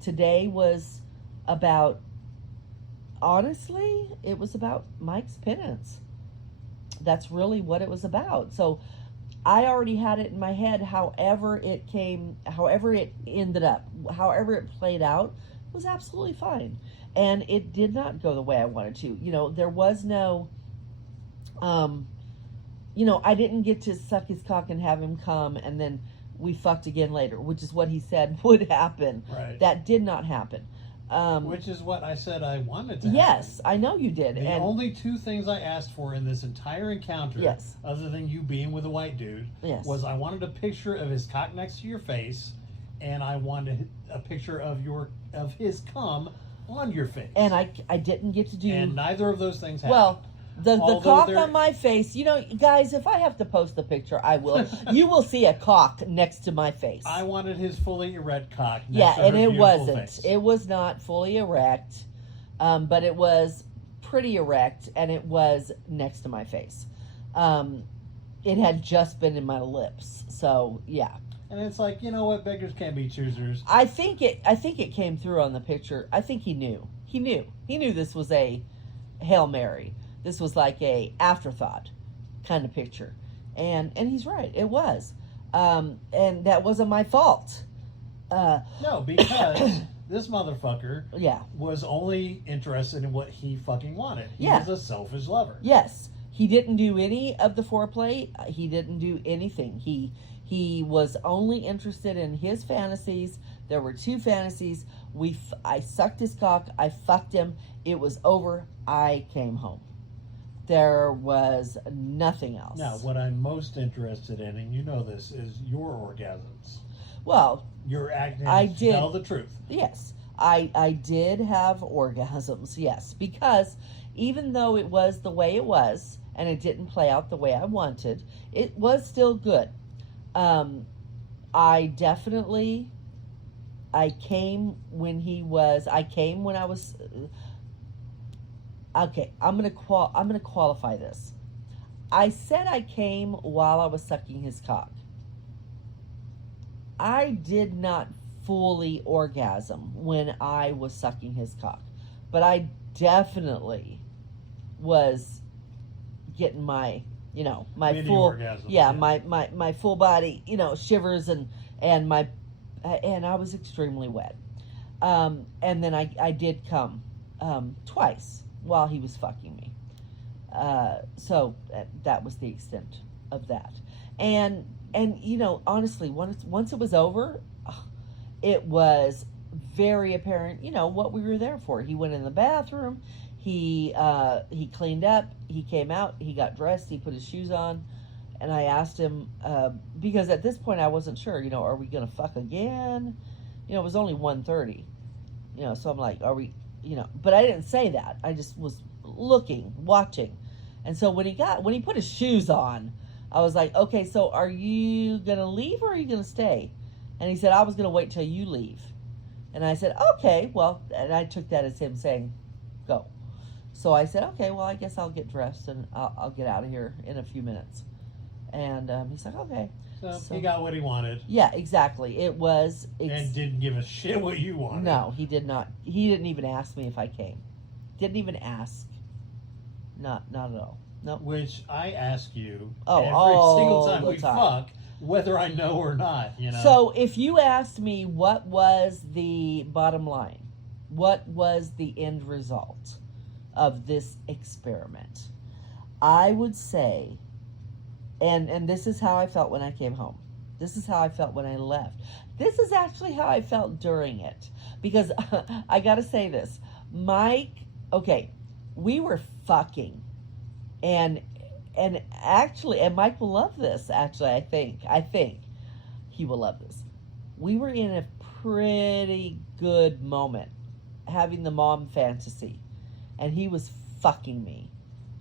Today was about, honestly, it was about Mike's penance. That's really what it was about. So I already had it in my head, however it ended up, however it played out, was absolutely fine. And it did not go the way I wanted to. You know, there was no, I didn't get to suck his cock and have him come and then we fucked again later, which is what he said would happen. Right. That did not happen. Which is what I said I wanted to happen. Yes, I know you did. The only two things I asked for in this entire encounter, yes, other than you being with a white dude, yes, was I wanted a picture of his cock next to your face, and I wanted a picture of his cum on your face. And I didn't get to do... And neither of those things happened. Well, the cock on my face, guys, if I have to post the picture, I will. You will see a cock next to my face. I wanted his fully erect cock next to and her it wasn't. face. It was not fully erect, but it was pretty erect, and it was next to my face. It had just been in my lips, so yeah. And it's like, you know what, beggars can't be choosers. I think it came through on the picture. I think he knew. He knew this was a Hail Mary. This was like a afterthought kind of picture. And he's right. It was. And that wasn't my fault. No, because this motherfucker yeah, was only interested in what he fucking wanted. He Yeah. was a selfish lover. Yes. He didn't do any of the foreplay. He didn't do anything. He was only interested in his fantasies. There were two fantasies. I sucked his cock. I fucked him. It was over. I came home. There was nothing else. Now, what I'm most interested in, and you know this, is your orgasms. Well, Your acting. I did. Tell the truth. Yes, I did have orgasms. Yes, because even though it was the way it was, and it didn't play out the way I wanted, it was still good. I came when I was. Okay, I'm gonna qualify this. I said I came while I was sucking his cock. I did not fully orgasm when I was sucking his cock, but I definitely was getting my Mini full orgasms, yeah. my full body shivers and I was extremely wet. And then I did come twice while he was fucking me. So that was the extent of that. And honestly, once it was over, it was very apparent, what we were there for. He went in the bathroom, he cleaned up, he came out, he got dressed, he put his shoes on, and I asked him, because at this point I wasn't sure, are we going to fuck again? It was only 1:30, so I'm like, are we, but I didn't say that. I just was looking, watching. And so when he put his shoes on, I was like, okay, so are you going to leave or are you going to stay? And he said, I was going to wait till you leave. And I said, okay, well, and I took that as him saying, go. So I said, okay, well, I guess I'll get dressed and I'll get out of here in a few minutes. And he's like, okay. So he got what he wanted. Yeah, exactly. It was... and didn't give a shit what you wanted. No, he did not. He didn't even ask me if I came. Didn't even ask. Not at all. No. Nope. Which I ask you every single time we fuck, whether I know or not, So if you asked me what was the bottom line, what was the end result of this experiment, I would say, and this is how I felt when I came home. This is how I felt when I left. This is actually how I felt during it. Because I got to say this. Mike, okay, we were fucking. And and actually, and Mike will love this, actually, I think he will love this. We were in a pretty good moment, having the mom fantasy, and he was fucking me,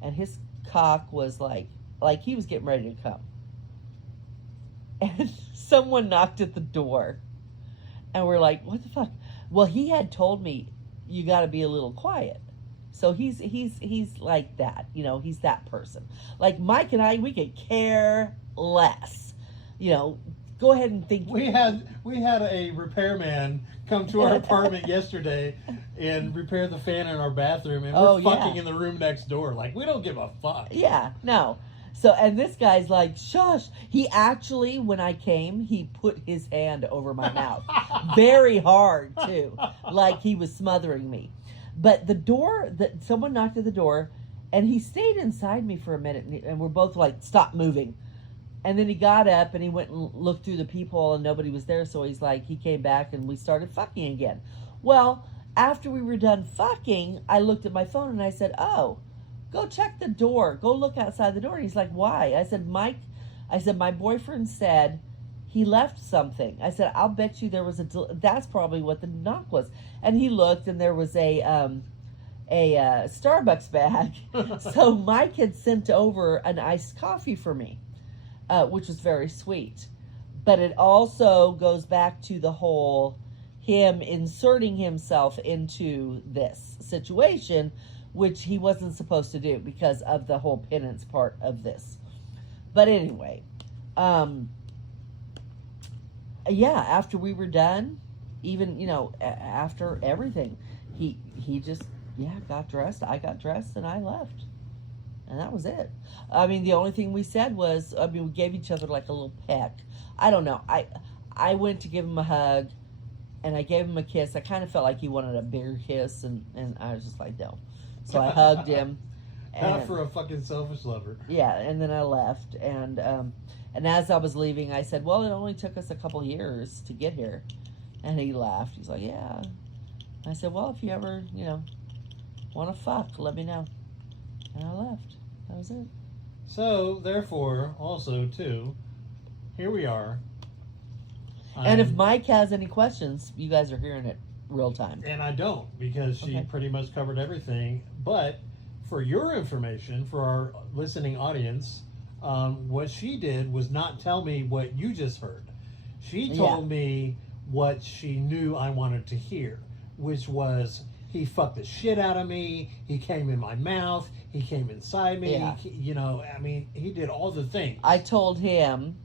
and his cock was like he was getting ready to come. And someone knocked at the door, and we're like, what the fuck? Well, he had told me, you got to be a little quiet. So he's like that, you know, he's that person. Like Mike and I, we could care less. You know, go ahead and think. We had a repairman come to our apartment yesterday and repair the fan in our bathroom, and we're fucking in the room next door. Like, we don't give a fuck. Yeah, no. So, and this guy's like, shush. He actually, when I came, he put his hand over my mouth. Very hard, too. Like he was smothering me. But the door, someone knocked at the door, and he stayed inside me for a minute, and we're both like, stop moving. And then he got up, and he went and looked through the peephole, and nobody was there, so he's like, he came back, and we started fucking again. Well, after we were done fucking, I looked at my phone, and I said, oh, go check the door. Go look outside the door. And he's like, why? I said, Mike, my boyfriend said he left something. I said, I'll bet you there was that's probably what the knock was. And he looked, and there was a Starbucks bag. So Mike had sent over an iced coffee for me, which was very sweet. But it also goes back to the whole him inserting himself into this situation, which he wasn't supposed to do because of the whole penance part of this. But anyway, after we were done, even, you know, after everything, he just, got dressed. I got dressed and I left. And that was it. I mean, the only thing we said was, we gave each other like a little peck. I don't know. I went to give him a hug and I gave him a kiss. I kind of felt like he wanted a bigger kiss, and I was just like, no. So I hugged him. Not for a fucking selfish lover. Yeah, and then I left. And as I was leaving, I said, well, it only took us a couple years to get here. And he laughed. He's like, yeah. I said, well, if you ever, you know, want to fuck, let me know. And I left. That was it. So, therefore, also, too, here we are. And if Mike has any questions, you guys are hearing it real time. And I don't, because she pretty much covered everything. But for your information, for our listening audience, what she did was not tell me what you just heard. She told me what she knew I wanted to hear, which was, he fucked the shit out of me, he came in my mouth, he came inside me, he did all the things. I told him,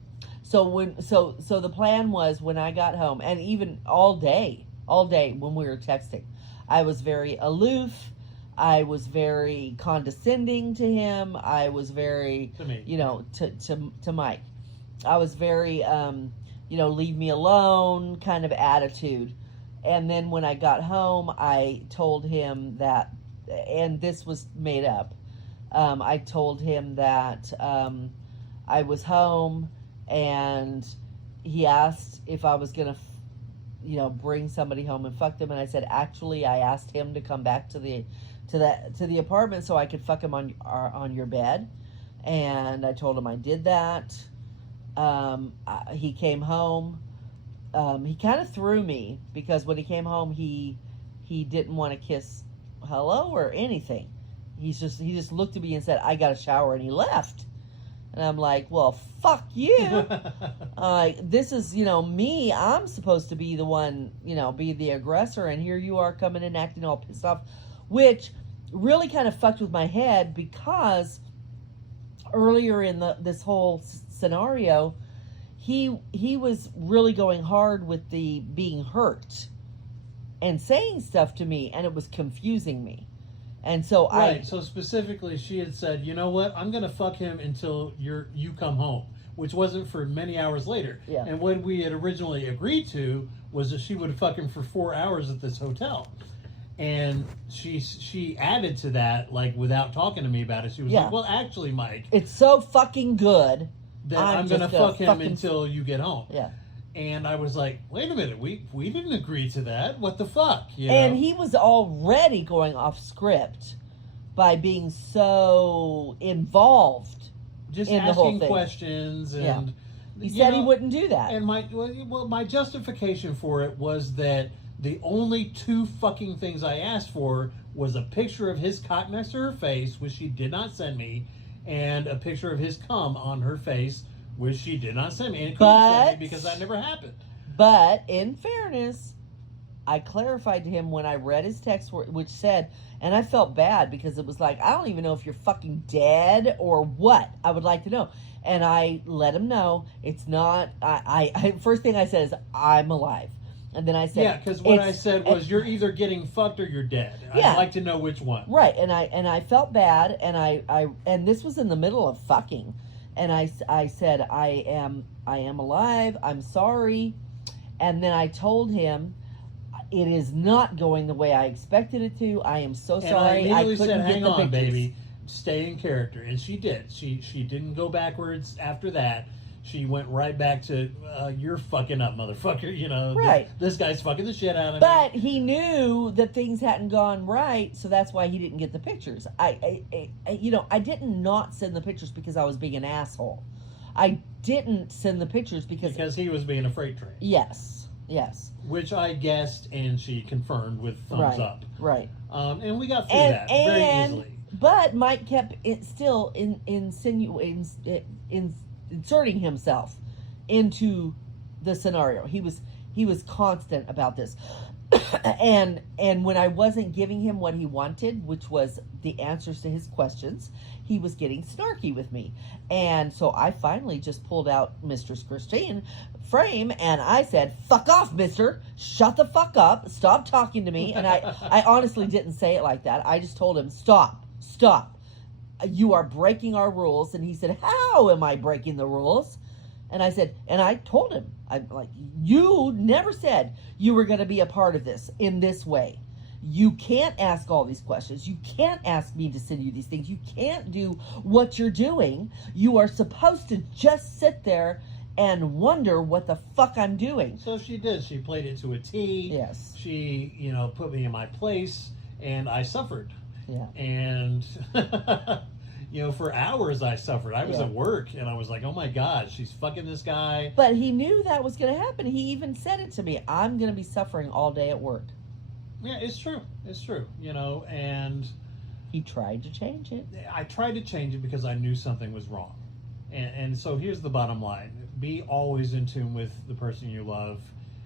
so the plan was, when I got home, and even all day when we were texting, I was very aloof, I was very condescending to him, I was very, to me. To Mike. I was very, leave me alone kind of attitude. And then when I got home, I told him that, and this was made up, I told him that I was home, and he asked if I was going to, bring somebody home and fuck them. And I said, actually, I asked him to come back to the apartment so I could fuck him on your bed. And I told him I did that. He came home. He kind of threw me, because when he came home, he didn't want to kiss hello or anything. He just looked at me and said, I got a shower, and he left. And I'm like, well, fuck you. This is, me. I'm supposed to be the one, be the aggressor, and here you are coming and acting all pissed off, which really kind of fucked with my head, because earlier in this whole scenario, he was really going hard with the being hurt and saying stuff to me, and it was confusing me. And so so specifically, she had said, you know what, I'm going to fuck him until you come home, which wasn't for many hours later. Yeah. And what we had originally agreed to was that she would fuck him for 4 hours at this hotel. And she added to that, like, without talking to me about it. She was like, well, actually, Mike, it's so fucking good that I'm going to fuck him until you get home. Yeah. And I was like, wait a minute, we didn't agree to that. What the fuck? And he was already going off script by being so involved just in the whole asking thing. questions and He said he wouldn't do that. And my justification for it was that the only 2 fucking things I asked for was a picture of his cock next to her face, which she did not send me, and a picture of his cum on her face, which she did not send me. And it couldn't send me because that never happened. But in fairness, I clarified to him when I read his text, which said, and I felt bad because it was like, I don't even know if you're fucking dead or what. I would like to know. And I let him know it's not. I first thing I said is, I'm alive. And then I said, yeah, because what I said was, you're either getting fucked or you're dead. Yeah. I'd like to know which one. Right, and I felt bad, and this was in the middle of fucking, and I said, I am alive. I'm sorry, and then I told him, it is not going the way I expected it to. I am so sorry. And I immediately couldn't said, get hang the on, pictures. baby. Stay in character. And she did. She didn't go backwards after that. She went right back to, you're fucking up, motherfucker. You know, right. This guy's fucking the shit out of me. But he knew that things hadn't gone right, so that's why he didn't get the pictures. I didn't not send the pictures because I was being an asshole. I didn't send the pictures because he was being a freight train. Yes. Which I guessed, and she confirmed with thumbs up. Right. And we got through that very easily. But Mike kept still inserting himself into the scenario. He was constant about this. and when I wasn't giving him what he wanted, which was the answers to his questions, he was getting snarky with me. And so I finally just pulled out Mistress Christine frame and I said, fuck off, mister. Shut the fuck up. Stop talking to me. And I honestly didn't say it like that. I just told him, stop. You are breaking our rules. And he said, how am I breaking the rules? And I said, and I told him, I'm like, you never said you were going to be a part of this in this way. You can't ask all these questions. You can't ask me to send you these things. You can't do what you're doing. You are supposed to just sit there and wonder what the fuck I'm doing. So she did. She played it to a T. Yes. She, put me in my place, and I suffered. Yeah. And, for hours I suffered. I was at work, and I was like, oh my God, she's fucking this guy. But he knew that was going to happen. He even said it to me. I'm going to be suffering all day at work. Yeah, it's true. And he tried to change it. I tried to change it because I knew something was wrong. And so here's the bottom line. Be always in tune with the person you love,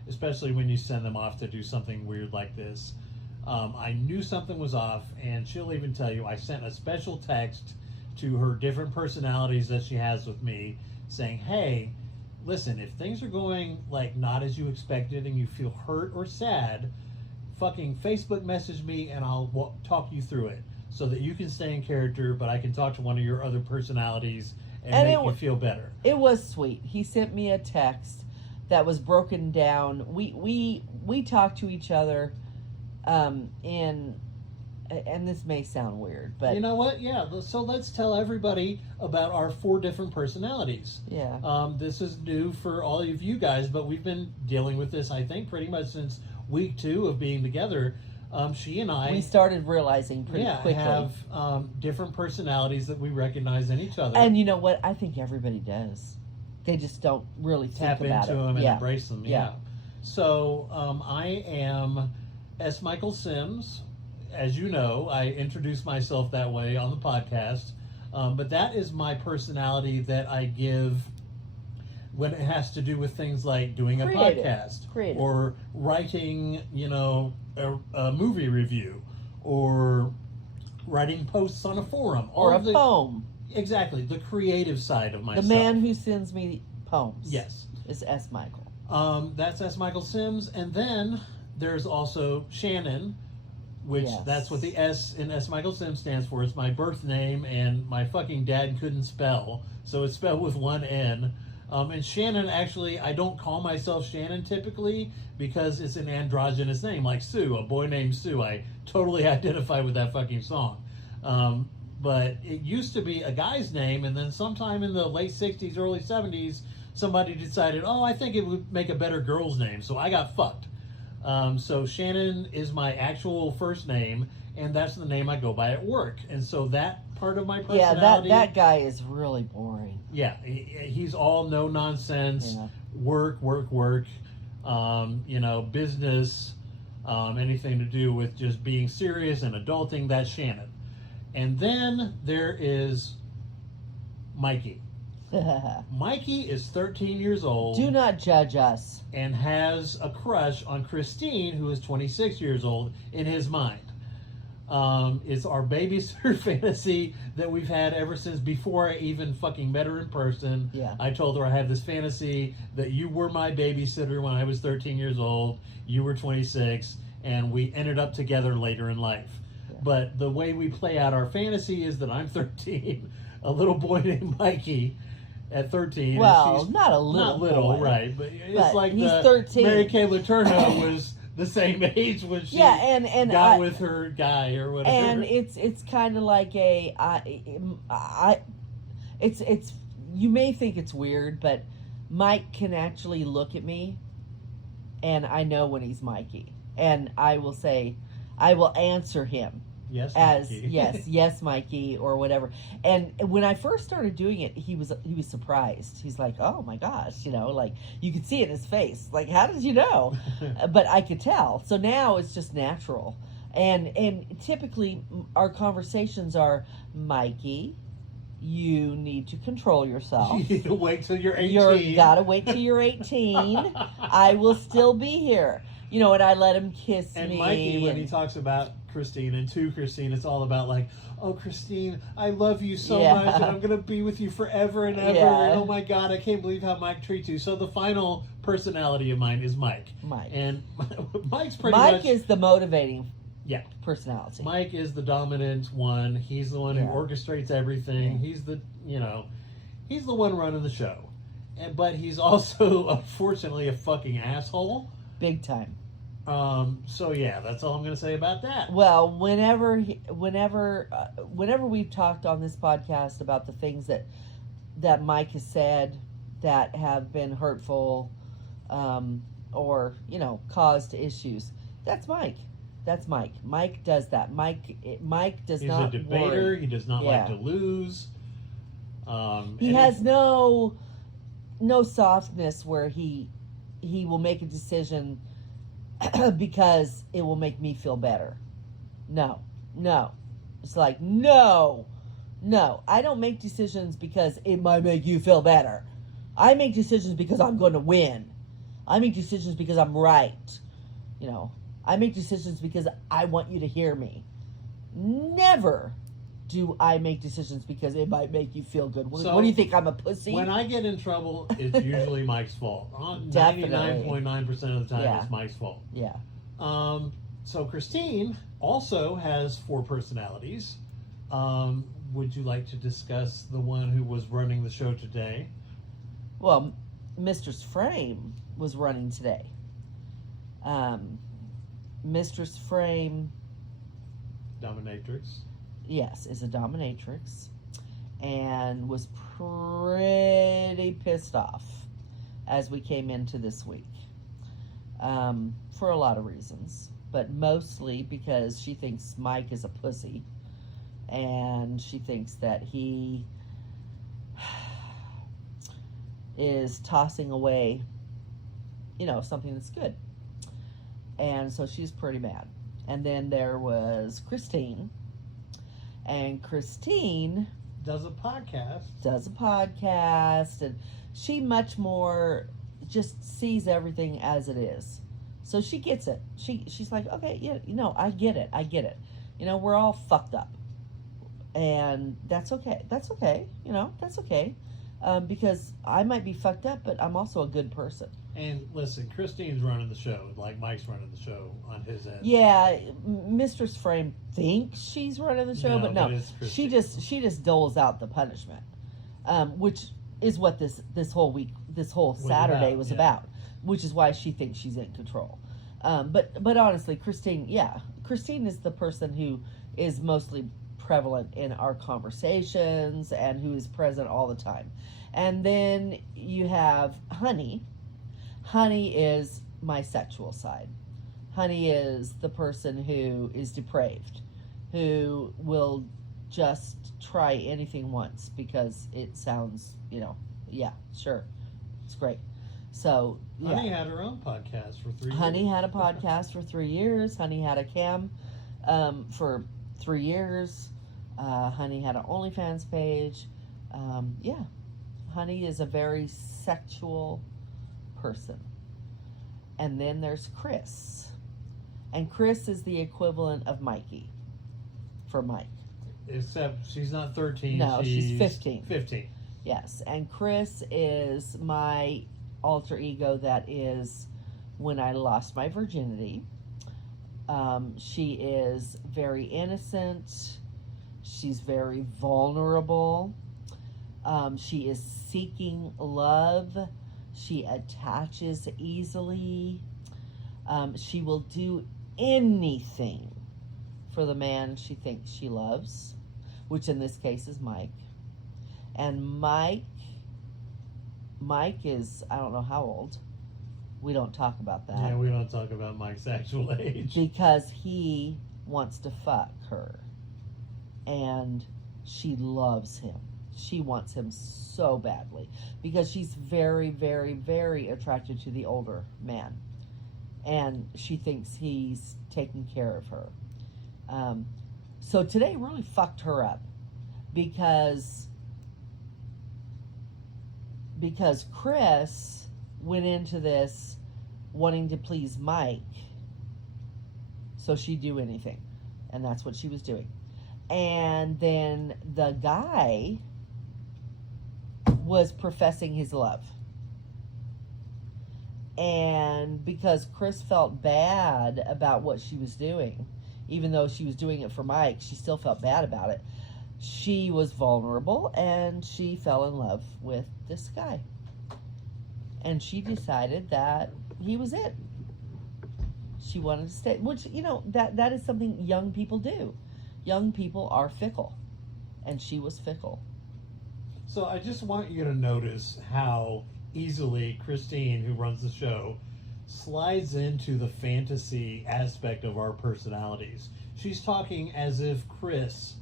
especially when you send them off to do something weird like this. I knew something was off, and she'll even tell you, I sent a special text to her different personalities that she has with me saying, hey, listen, if things are going like not as you expected and you feel hurt or sad, fucking Facebook message me and I'll talk you through it so that you can stay in character, but I can talk to one of your other personalities and make you feel better. It was sweet. He sent me a text that was broken down. We talked to each other and this may sound weird, but you know what? Yeah. So let's tell everybody about our 4 different personalities. Yeah. This is new for all of you guys, but we've been dealing with this, I think, pretty much since week 2 of being together. She and I... We started realizing pretty quickly. have different personalities that we recognize in each other. And you know what? I think everybody does. They just don't really tap think about into it. them and embrace them. Yeah. So I am S. Michael Sims. As you know, I introduce myself that way on the podcast. But that is my personality that I give when it has to do with things like doing a podcast or writing, a movie review or writing posts on a forum or a poem. Exactly, the creative side of myself. The man who sends me poems. Yes, is S. Michael. That's S. Michael Sims, and then there's also Shannon, which that's what the S in S. Michael Sims stands for. It's my birth name, and my fucking dad couldn't spell, so it's spelled with one N. And Shannon, actually, I don't call myself Shannon typically because it's an androgynous name, like Sue, a boy named Sue. I totally identify with that fucking song. But it used to be a guy's name, and then sometime in the late 60s, early 70s, somebody decided, I think it would make a better girl's name, so I got fucked. So Shannon is my actual first name, and that's the name I go by at work. And so that part of my Yeah, personality. that guy is really boring. Yeah, he's all no nonsense, work, business, anything to do with just being serious and adulting. That's Shannon. And then there is Mikey. Mikey is 13 years old. Do not judge us. And has a crush on Christine, who is 26 years old, in his mind. It's our babysitter fantasy that we've had ever since before I even fucking met her in person. Yeah. I told her I had this fantasy that you were my babysitter when I was 13 years old, you were 26, and we ended up together later in life. Yeah. But the way we play out our fantasy is that I'm 13, a little boy named Mikey at 13. Well, and she's not a little Not little, boy, right. But it's but like he's 13. Mary Kay Letourneau was the same age when she got with her guy or whatever. And it's kind of like it's you may think it's weird, but Mike can actually look at me, and I know when he's Mikey, and I will answer him. Yes, as Mikey. yes, Mikey, or whatever. And when I first started doing it, he was surprised. He's like, "Oh my gosh," like you could see it in his face. Like, how did you know? But I could tell. So now it's just natural. And typically our conversations are, Mikey, you need to control yourself. You need to wait till you're 18. You gotta wait till you're 18. I will still be here. And I let him kiss me. And Mikey, when he talks about Christine and to Christine, it's all about like, oh, Christine, I love you so much, and I'm going to be with you forever and ever. Yeah. Oh my God, I can't believe how Mike treats you. So the final personality of mine is Mike. And Mike's pretty much... Mike is the motivating personality. Mike is the dominant one. He's the one who orchestrates everything. He's the one running the show. But he's also, unfortunately, a fucking asshole. Big time. So yeah, that's all I'm going to say about that. Well, whenever we've talked on this podcast about the things that Mike has said that have been hurtful, or caused issues, that's Mike. That's Mike. Mike does that. Mike does not. He's a debater. Worry. He does not like to lose. He has no softness where he will make a decision because it will make me feel better. No. It's like, no. I don't make decisions because it might make you feel better. I make decisions because I'm going to win. I make decisions because I'm right. I make decisions because I want you to hear me. Never do I make decisions because it might make you feel good. What do you think, I'm a pussy? When I get in trouble, it's usually Mike's fault. 99.9% of the time, it's Mike's fault. Yeah. So Christine also has 4 personalities. Would you like to discuss the one who was running the show today? Well, Mistress Frame was running today. Mistress Frame... Dominatrix. Yes, is a dominatrix, and was pretty pissed off as we came into this week, for a lot of reasons, but mostly because she thinks Mike is a pussy, and she thinks that he is tossing away, something that's good, and so she's pretty mad. And then there was Christine. And Christine does a podcast, and she much more just sees everything as it is. So she gets it. She's like, okay, yeah, I get it. We're all fucked up, and that's okay. That's okay. That's okay, because I might be fucked up, but I'm also a good person. And listen, Christine's running the show, like Mike's running the show on his end. Yeah, Mistress Frame thinks she's running the show, but she just doles out the punishment, which is what this whole Saturday was about, which is why she thinks she's in control. But honestly, Christine is the person who is mostly prevalent in our conversations and who is present all the time. And then you have Honey. Honey is my sexual side. Honey is the person who is depraved, who will just try anything once because it sounds, yeah, sure, it's great. So yeah. Honey had her own podcast for 3 years. Honey had a podcast for 3 years. Honey had a cam for 3 years. Honey had an OnlyFans page. Yeah, Honey is a very sexual person. And then there's Chris. And Chris is the equivalent of Mikey for Mike. Except she's not 13. No, she's 15. 15. Yes, and Chris is my alter ego that is when I lost my virginity. She is very innocent. She's very vulnerable. She is seeking love. She attaches easily. She will do anything for the man she thinks she loves, which in this case is Mike. And Mike is, I don't know how old. We don't talk about that. Yeah, we don't talk about Mike's actual age. Because he wants to fuck her. And she loves him. She wants him so badly. Because she's very, very, very attracted to the older man. And she thinks he's taking care of her. So today really fucked her up. Because Chris went into this wanting to please Mike, so she'd do anything, and that's what she was doing. And then the guy was professing his love, and because Chris felt bad about what she was doing, even though she was doing it for Mike, she still felt bad about it. She was vulnerable, and she fell in love with this guy. And she decided that he was it. She wanted to stay, which, that is something young people do. Young people are fickle, and she was fickle. So I just want you to notice how easily Christine, who runs the show, slides into the fantasy aspect of our personalities. She's talking as if Chris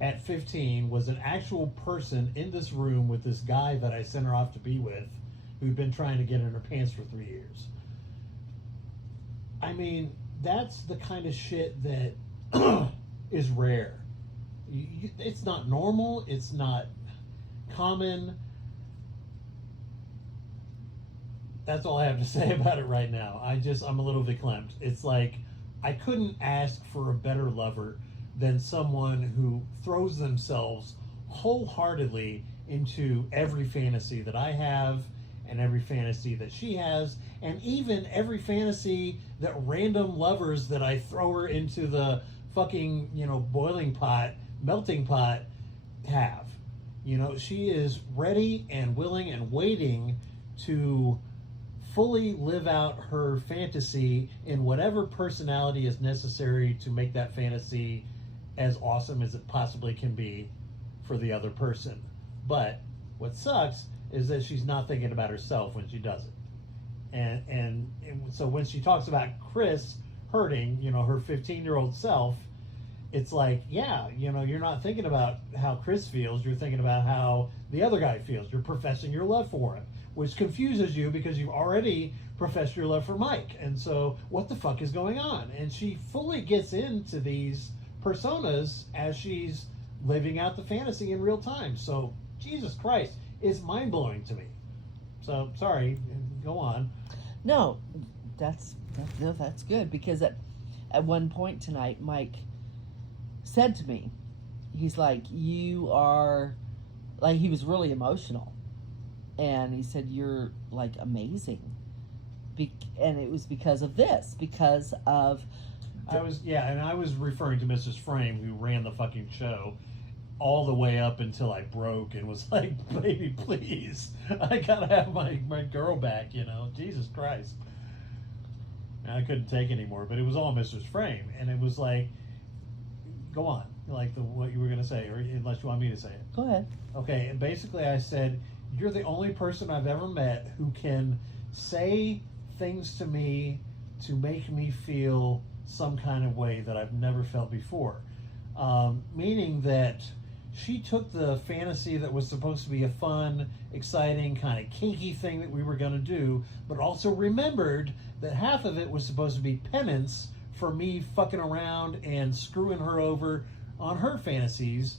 at 15 was an actual person in this room with this guy that I sent her off to be with, who'd been trying to get in her pants for 3 years. I mean, that's the kind of shit that is rare. It's not normal. It's not common. That's all I have to say about it right now. I'm a little verklempt. It's like, I couldn't ask for a better lover than someone who throws themselves wholeheartedly into every fantasy that I have and every fantasy that she has, and even every fantasy that random lovers that I throw her into the fucking, boiling pot, melting pot have. She is ready and willing and waiting to fully live out her fantasy in whatever personality is necessary to make that fantasy as awesome as it possibly can be for the other person. But what sucks is that she's not thinking about herself when she does it. And so when she talks about Chris hurting, her 15-year-old self, it's like, yeah, you're not thinking about how Chris feels, you're thinking about how the other guy feels. You're professing your love for him, which confuses you because you've already professed your love for Mike. And so what the fuck is going on? And she fully gets into these personas as she's living out the fantasy in real time. So Jesus Christ, it's mind-blowing to me. So sorry, go on. No, that's good, because at one point tonight, Mike said to me, he's like, you are, like, he was really emotional, and he said, you're like amazing, and it was because of this, because of I was referring to Mrs. Frame, who ran the fucking show all the way up until I broke and was like, baby, please, I gotta have my girl back, Jesus Christ. And I couldn't take anymore, but it was all Mrs. Frame, and it was like, go on, like what you were gonna say, or unless you want me to say it. Go ahead. Okay, and basically I said, you're the only person I've ever met who can say things to me to make me feel some kind of way that I've never felt before. Meaning that she took the fantasy that was supposed to be a fun, exciting, kind of kinky thing that we were going to do, but also remembered that half of it was supposed to be penance for me fucking around and screwing her over on her fantasies,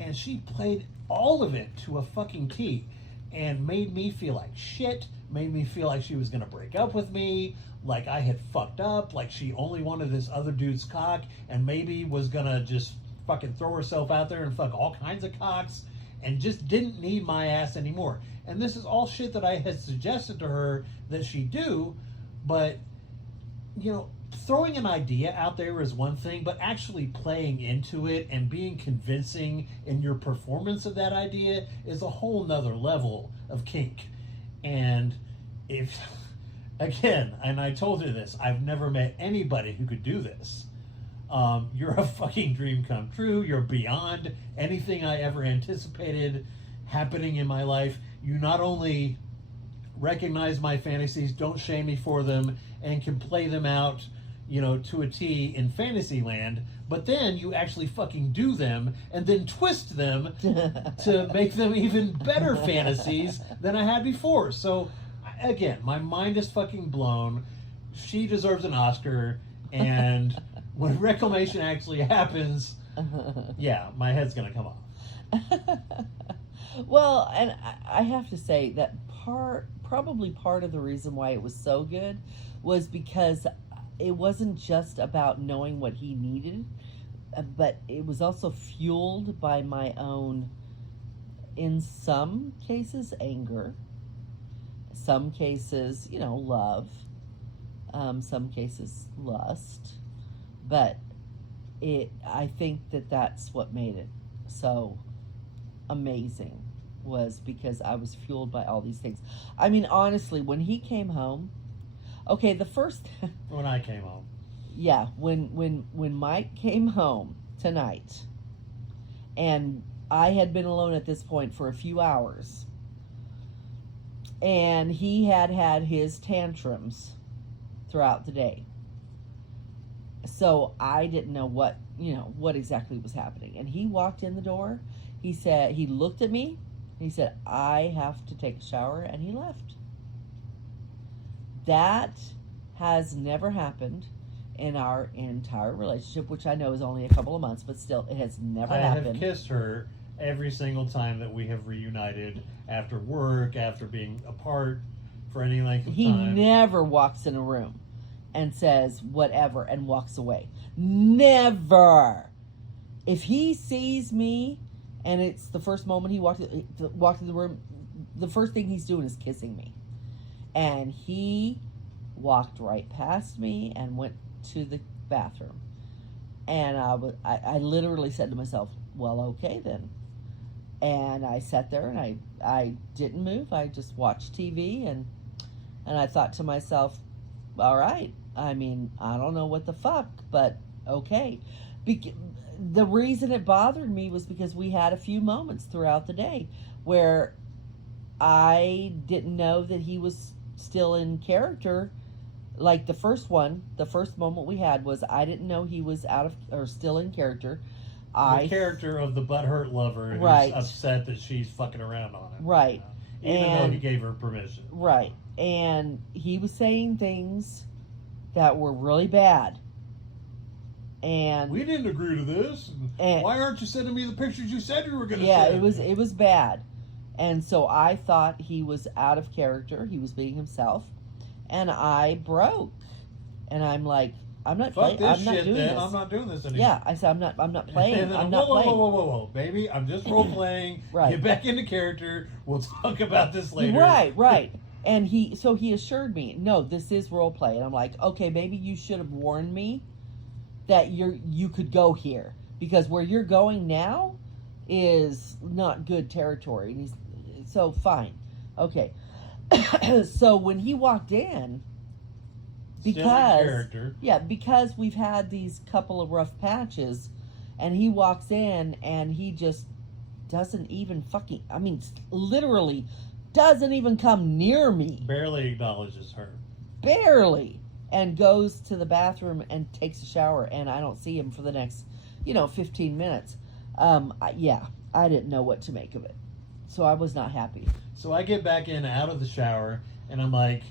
and she played all of it to a fucking T and made me feel like shit, made me feel like she was going to break up with me, like I had fucked up, like she only wanted this other dude's cock and maybe was going to just fucking throw herself out there and fuck all kinds of cocks and just didn't need my ass anymore. And this is all shit that I had suggested to her that she do, but, you know, throwing an idea out there is one thing, but actually playing into it and being convincing in your performance of that idea is a whole nother level of kink. And if, again, and I told her this, I've never met anybody who could do this. You're a fucking dream come true. You're beyond anything I ever anticipated happening in my life. You not only recognize my fantasies, don't shame me for them, and can play them out, you know, to a T in Fantasyland, but then you actually fucking do them and then twist them to make them even better fantasies than I had before. So, again, my mind is fucking blown. She deserves an Oscar, and when Reclamation actually happens, yeah, my head's gonna come off. Well, and I have to say that probably part of the reason why it was so good was because it wasn't just about knowing what he needed, but it was also fueled by my own, in some cases, anger, some cases, you know, love, some cases, lust. But I think that's what made it so amazing, was because I was fueled by all these things. I mean, honestly, when he came home, okay, the first... When I came home. Yeah, when Mike came home tonight, and I had been alone at this point for a few hours, and he had his tantrums throughout the day. So I didn't know what exactly was happening. And he walked in the door. He looked at me. He said, I have to take a shower. And he left. That has never happened in our entire relationship, which I know is only a couple of months, but still, it has never happened. I have kissed her every single time that we have reunited after work, after being apart for any length of time. He never walks in a room and says whatever and walks away. Never. If he sees me and it's the first moment he walked in the room, the first thing he's doing is kissing me. And he walked right past me and went to the bathroom. And I literally said to myself, well, okay then. And I sat there and I didn't move. I just watched TV and I thought to myself, all right. I mean, I don't know what the fuck, but okay. The reason it bothered me was because we had a few moments throughout the day where I didn't know that he was still in character. Like the first moment we had was I didn't know he was still in character. The character of the butthurt lover who's upset that she's fucking around on him. Right. Even though he gave her permission. Right. And he was saying things that were really bad. And we didn't agree to this. And why aren't you sending me the pictures you said you were going to send? Yeah, it was bad. And so I thought he was out of character. He was being himself. And I broke. And I'm like, I'm not playing. I'm not doing this. I'm not doing this anymore. Yeah, I said I'm not playing. I'm not playing. Whoa, baby! I'm just role playing. Right. Get back into character. We'll talk about this later. Right. And he assured me, no, this is role play. And I'm like, okay, maybe you should have warned me that you could go here, because where you're going now is not good territory. And so fine, okay. So when he walked in. Because we've had these couple of rough patches, and he walks in and he just doesn't even literally doesn't even come near me. Barely acknowledges her. Barely. And goes to the bathroom and takes a shower, and I don't see him for the next 15 minutes. Yeah, I didn't know what to make of it. So I was not happy. So I get back in out of the shower, and I'm like,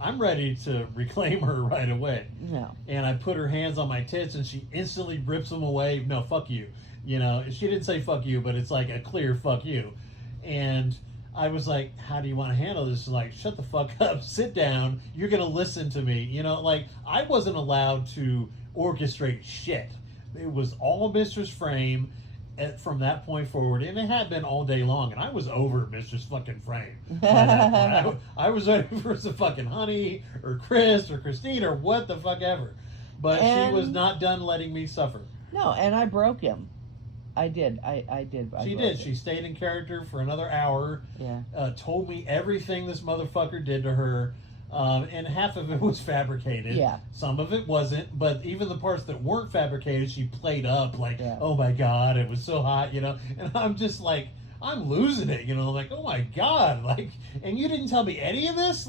I'm ready to reclaim her right away. No. And I put her hands on my tits, and she instantly rips them away. No, fuck you. She didn't say fuck you, but it's like a clear fuck you. And I was like, how do you want to handle this? She's like, shut the fuck up, sit down, you're going to listen to me. I wasn't allowed to orchestrate shit. It was all Mistress Frame from that point forward, and it had been all day long, and I was over Mistress fucking Frame by that point. I was ready for some fucking Honey, or Chris, or Christine, or what the fuck ever. But she was not done letting me suffer. No, and I broke him. I did. I did. She did. She stayed in character for another hour. Yeah. Told me everything this motherfucker did to her. And half of it was fabricated. Yeah. Some of it wasn't. But even the parts that weren't fabricated, she played up like, yeah. oh my God, it was so hot, And I'm just like, I'm losing it, like, oh my God. And you didn't tell me any of this?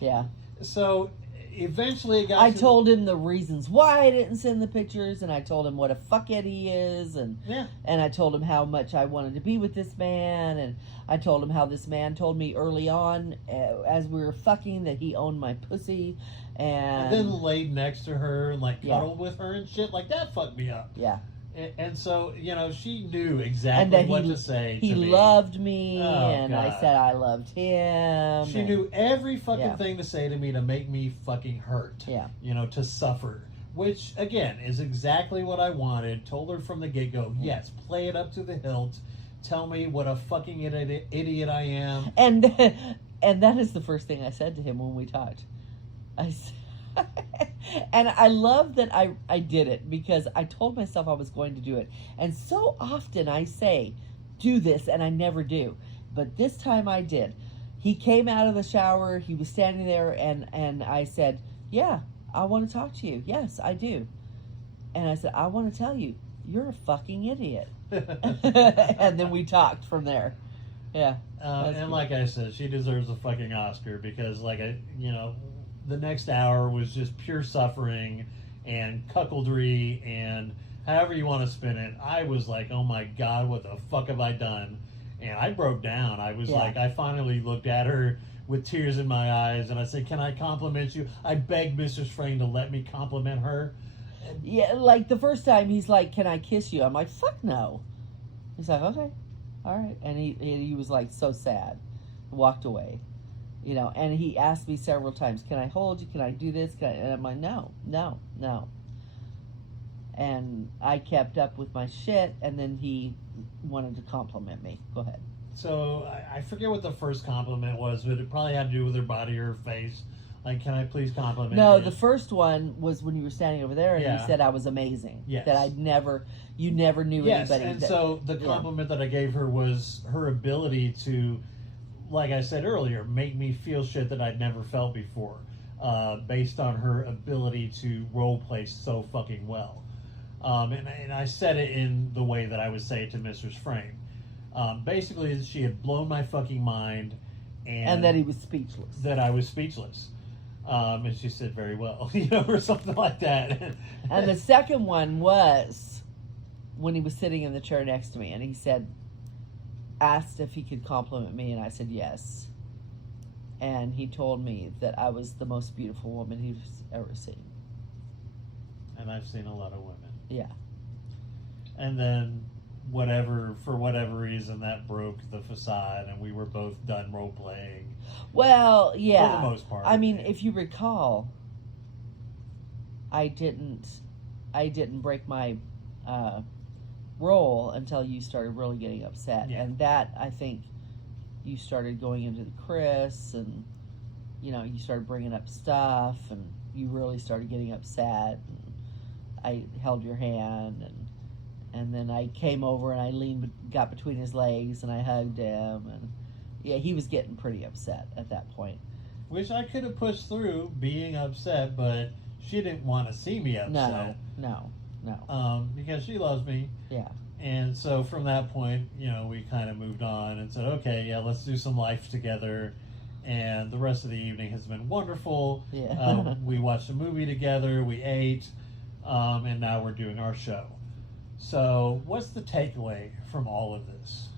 Yeah. So eventually it got I told him the reasons why I didn't send the pictures, and I told him what a fuckhead he is, and I told him how much I wanted to be with this man, and I told him how this man told me early on as we were fucking that he owned my pussy, and then laid next to her and cuddled with her and shit. That fucked me up. Yeah. And so, she knew exactly what to say to me. He loved me, God. I said I loved him. She knew every fucking thing to say to me to make me fucking hurt. Yeah. To suffer. Which, again, is exactly what I wanted. Told her from the get-go, yes, play it up to the hilt. Tell me what a fucking idiot I am. And that is the first thing I said to him when we talked. I said... And I love that I did it, because I told myself I was going to do it. And so often I say, do this, and I never do. But this time I did. He came out of the shower, he was standing there, and I said, yeah, I want to talk to you. Yes, I do. And I said, I want to tell you, you're a fucking idiot. And then we talked from there. Yeah. And like I said, she deserves a fucking Oscar, because the next hour was just pure suffering and cuckoldry and however you want to spin it. I was like, oh my God, what the fuck have I done? And I broke down. I was like, I finally looked at her with tears in my eyes, and I said, can I compliment you? I begged Mrs. Frame to let me compliment her. Yeah, the first time he's like, can I kiss you? I'm like, fuck no. He's like, okay, all right. And he was so sad, walked away. And he asked me several times, can I hold you? Can I do this? And I'm like, no. And I kept up with my shit, and then he wanted to compliment me. Go ahead. So I forget what the first compliment was, but it probably had to do with her body or her face. Can I please compliment you? No, the first one was when you were standing over there, and you said I was amazing. Yes. That you never knew anybody. And so the compliment that I gave her was her ability to, like I said earlier, make me feel shit that I'd never felt before, based on her ability to role play so fucking well. And I said it in the way that I would say it to Mistress Frame. Basically, she had blown my fucking mind, and that he was speechless. That I was speechless. And she said, very well, or something like that. And the second one was when he was sitting in the chair next to me, and he asked if he could compliment me, and I said yes. And he told me that I was the most beautiful woman he's ever seen. And I've seen a lot of women. Yeah. And then for whatever reason, that broke the facade, and we were both done role playing. Well, yeah. For the most part. I mean, if you recall, I didn't break my role until you started really getting upset. Yeah. And that, I think, you started going into the Chris, and you started bringing up stuff, and you really started getting upset, and I held your hand, and then I came over and I got between his legs, and I hugged him, and yeah, he was getting pretty upset at that point. Which I could have pushed through being upset, but she didn't want to see me upset. No. Because she loves me. Yeah. And so from that point, we kind of moved on and said, okay, yeah, let's do some life together. And the rest of the evening has been wonderful. Yeah. We watched a movie together, we ate, and now we're doing our show. So, what's the takeaway from all of this?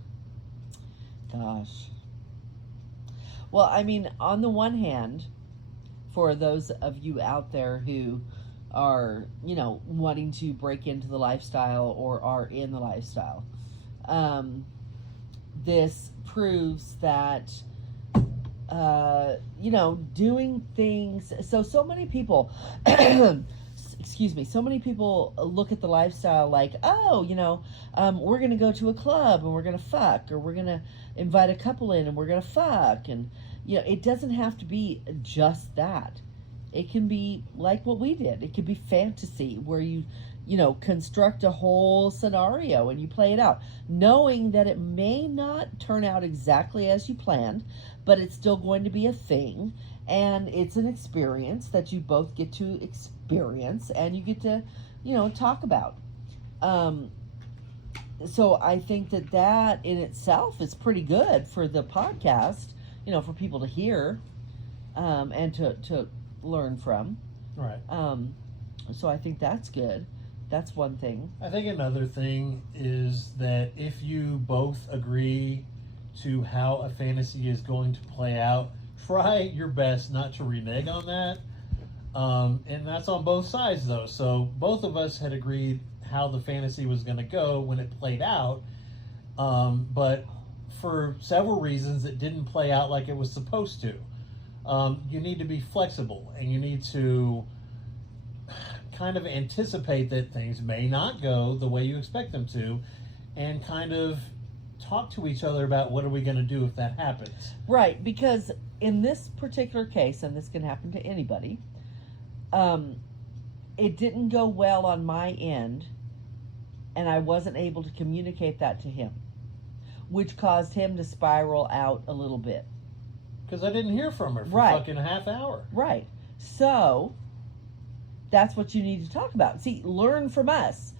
Gosh. Well, I mean, on the one hand, for those of you out there who are, wanting to break into the lifestyle or are in the lifestyle, this proves that, doing things. So many people, excuse me, so many people look at the lifestyle like, oh, we're going to go to a club and we're going to fuck, or we're going to invite a couple in and we're going to fuck. And, it doesn't have to be just that. It can be like what we did. It could be fantasy where you construct a whole scenario and you play it out, knowing that it may not turn out exactly as you planned, but it's still going to be a thing. And it's an experience that you both get to experience and you get to, talk about. So I think that in itself is pretty good for the podcast, for people to hear and to learn from. Right. So I think that's good. That's one thing. I think another thing is that if you both agree to how a fantasy is going to play out, try your best not to renege on that. And that's on both sides, though. So both of us had agreed how the fantasy was going to go when it played out. But for several reasons, it didn't play out like it was supposed to. You need to be flexible, and you need to kind of anticipate that things may not go the way you expect them to, and kind of talk to each other about what are we going to do if that happens. Right, because in this particular case, and this can happen to anybody, it didn't go well on my end, and I wasn't able to communicate that to him, which caused him to spiral out a little bit. Because I didn't hear from her for fucking a half hour. Right. So, that's what you need to talk about. See, learn from us.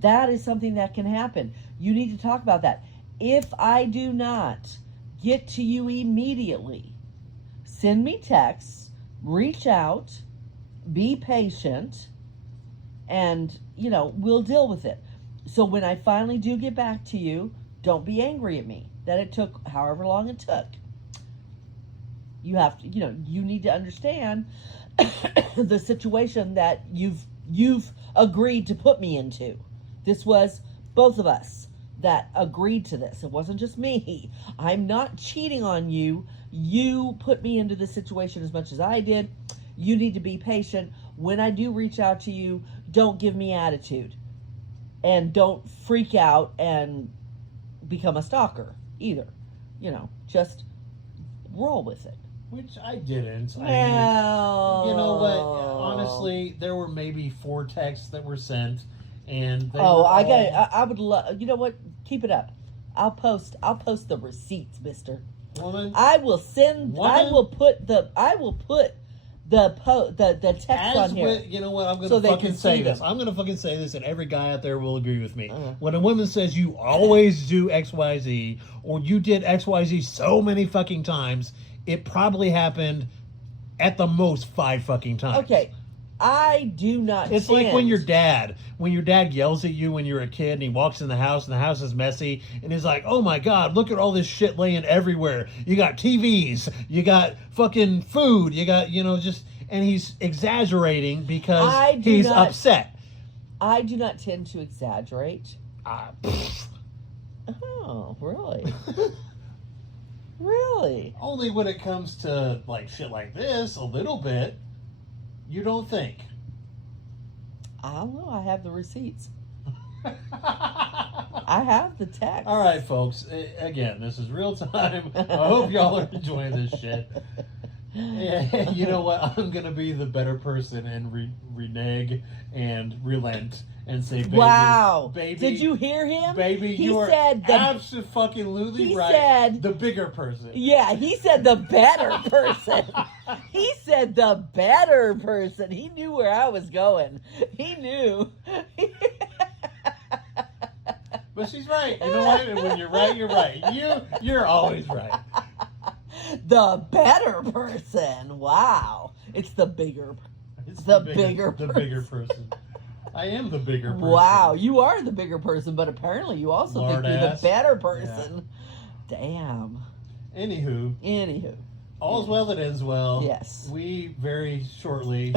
That is something that can happen. You need to talk about that. If I do not get to you immediately, send me texts, reach out, be patient, and, we'll deal with it. So when I finally do get back to you, don't be angry at me that it took however long it took. You have to, you need to understand the situation that you've agreed to put me into. This was both of us that agreed to this. It wasn't just me. I'm not cheating on you. You put me into this situation as much as I did. You need to be patient. When I do reach out to you, don't give me attitude. And don't freak out and become a stalker either. Just roll with it. Which I didn't. Well, I mean, you know what? Honestly, there were maybe 4 texts that were sent, and I would love. You know what? Keep it up. I'll post the receipts, Mister. Woman, I will send. Woman, I will put the text on here. You know what? I'm going to fucking say this. I'm going to fucking say this, and every guy out there will agree with me. When a woman says you always do XYZ, or you did XYZ so many fucking times, it probably happened at the most 5 fucking times. Okay. I do not It's like when your dad yells at you when you're a kid and he walks in the house and the house is messy and he's like, oh my God, look at all this shit laying everywhere. You got TVs, you got fucking food, you got, and he's exaggerating because he's upset. I do not tend to exaggerate. Oh, really? Really? Only when it comes to like shit like this, a little bit. You don't think? I don't know. I have the receipts. I have the text. All right, folks. Again, this is real time. I hope y'all are enjoying this shit. Yeah, you know what? I'm going to be the better person and renege and relent and say, baby, wow. Baby, did you hear him? Baby, he you are absolutely right. Said, the bigger person. Yeah, he said the better person. He said the better person. He knew where I was going. He knew. But she's right. You know what? And when you're right, you're right. You're always right. The better person. Wow. It's the bigger. It's the bigger person. The bigger person. I am the bigger person. Wow, you are the bigger person, but apparently you also Lard think you're ass. the better person. Yeah. Damn. Anywho. All's well that ends well. Yes. We very shortly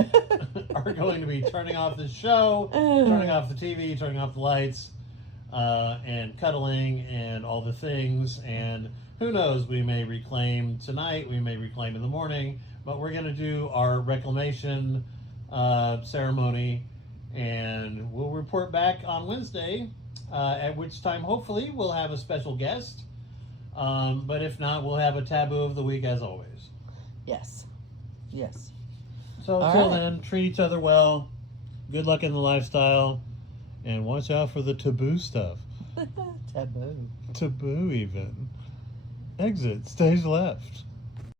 are going to be turning off the show, turning off the TV, turning off the lights, and cuddling and all the things. And who knows, we may reclaim tonight, we may reclaim in the morning, but we're going to do our reclamation ceremony, and we'll report back on Wednesday, at which time hopefully we'll have a special guest. But if not, we'll have a taboo of the week as always. Yes. Yes. So until then, treat each other well. Good luck in the lifestyle. And watch out for the taboo stuff. Taboo. Taboo even. Exit stage left.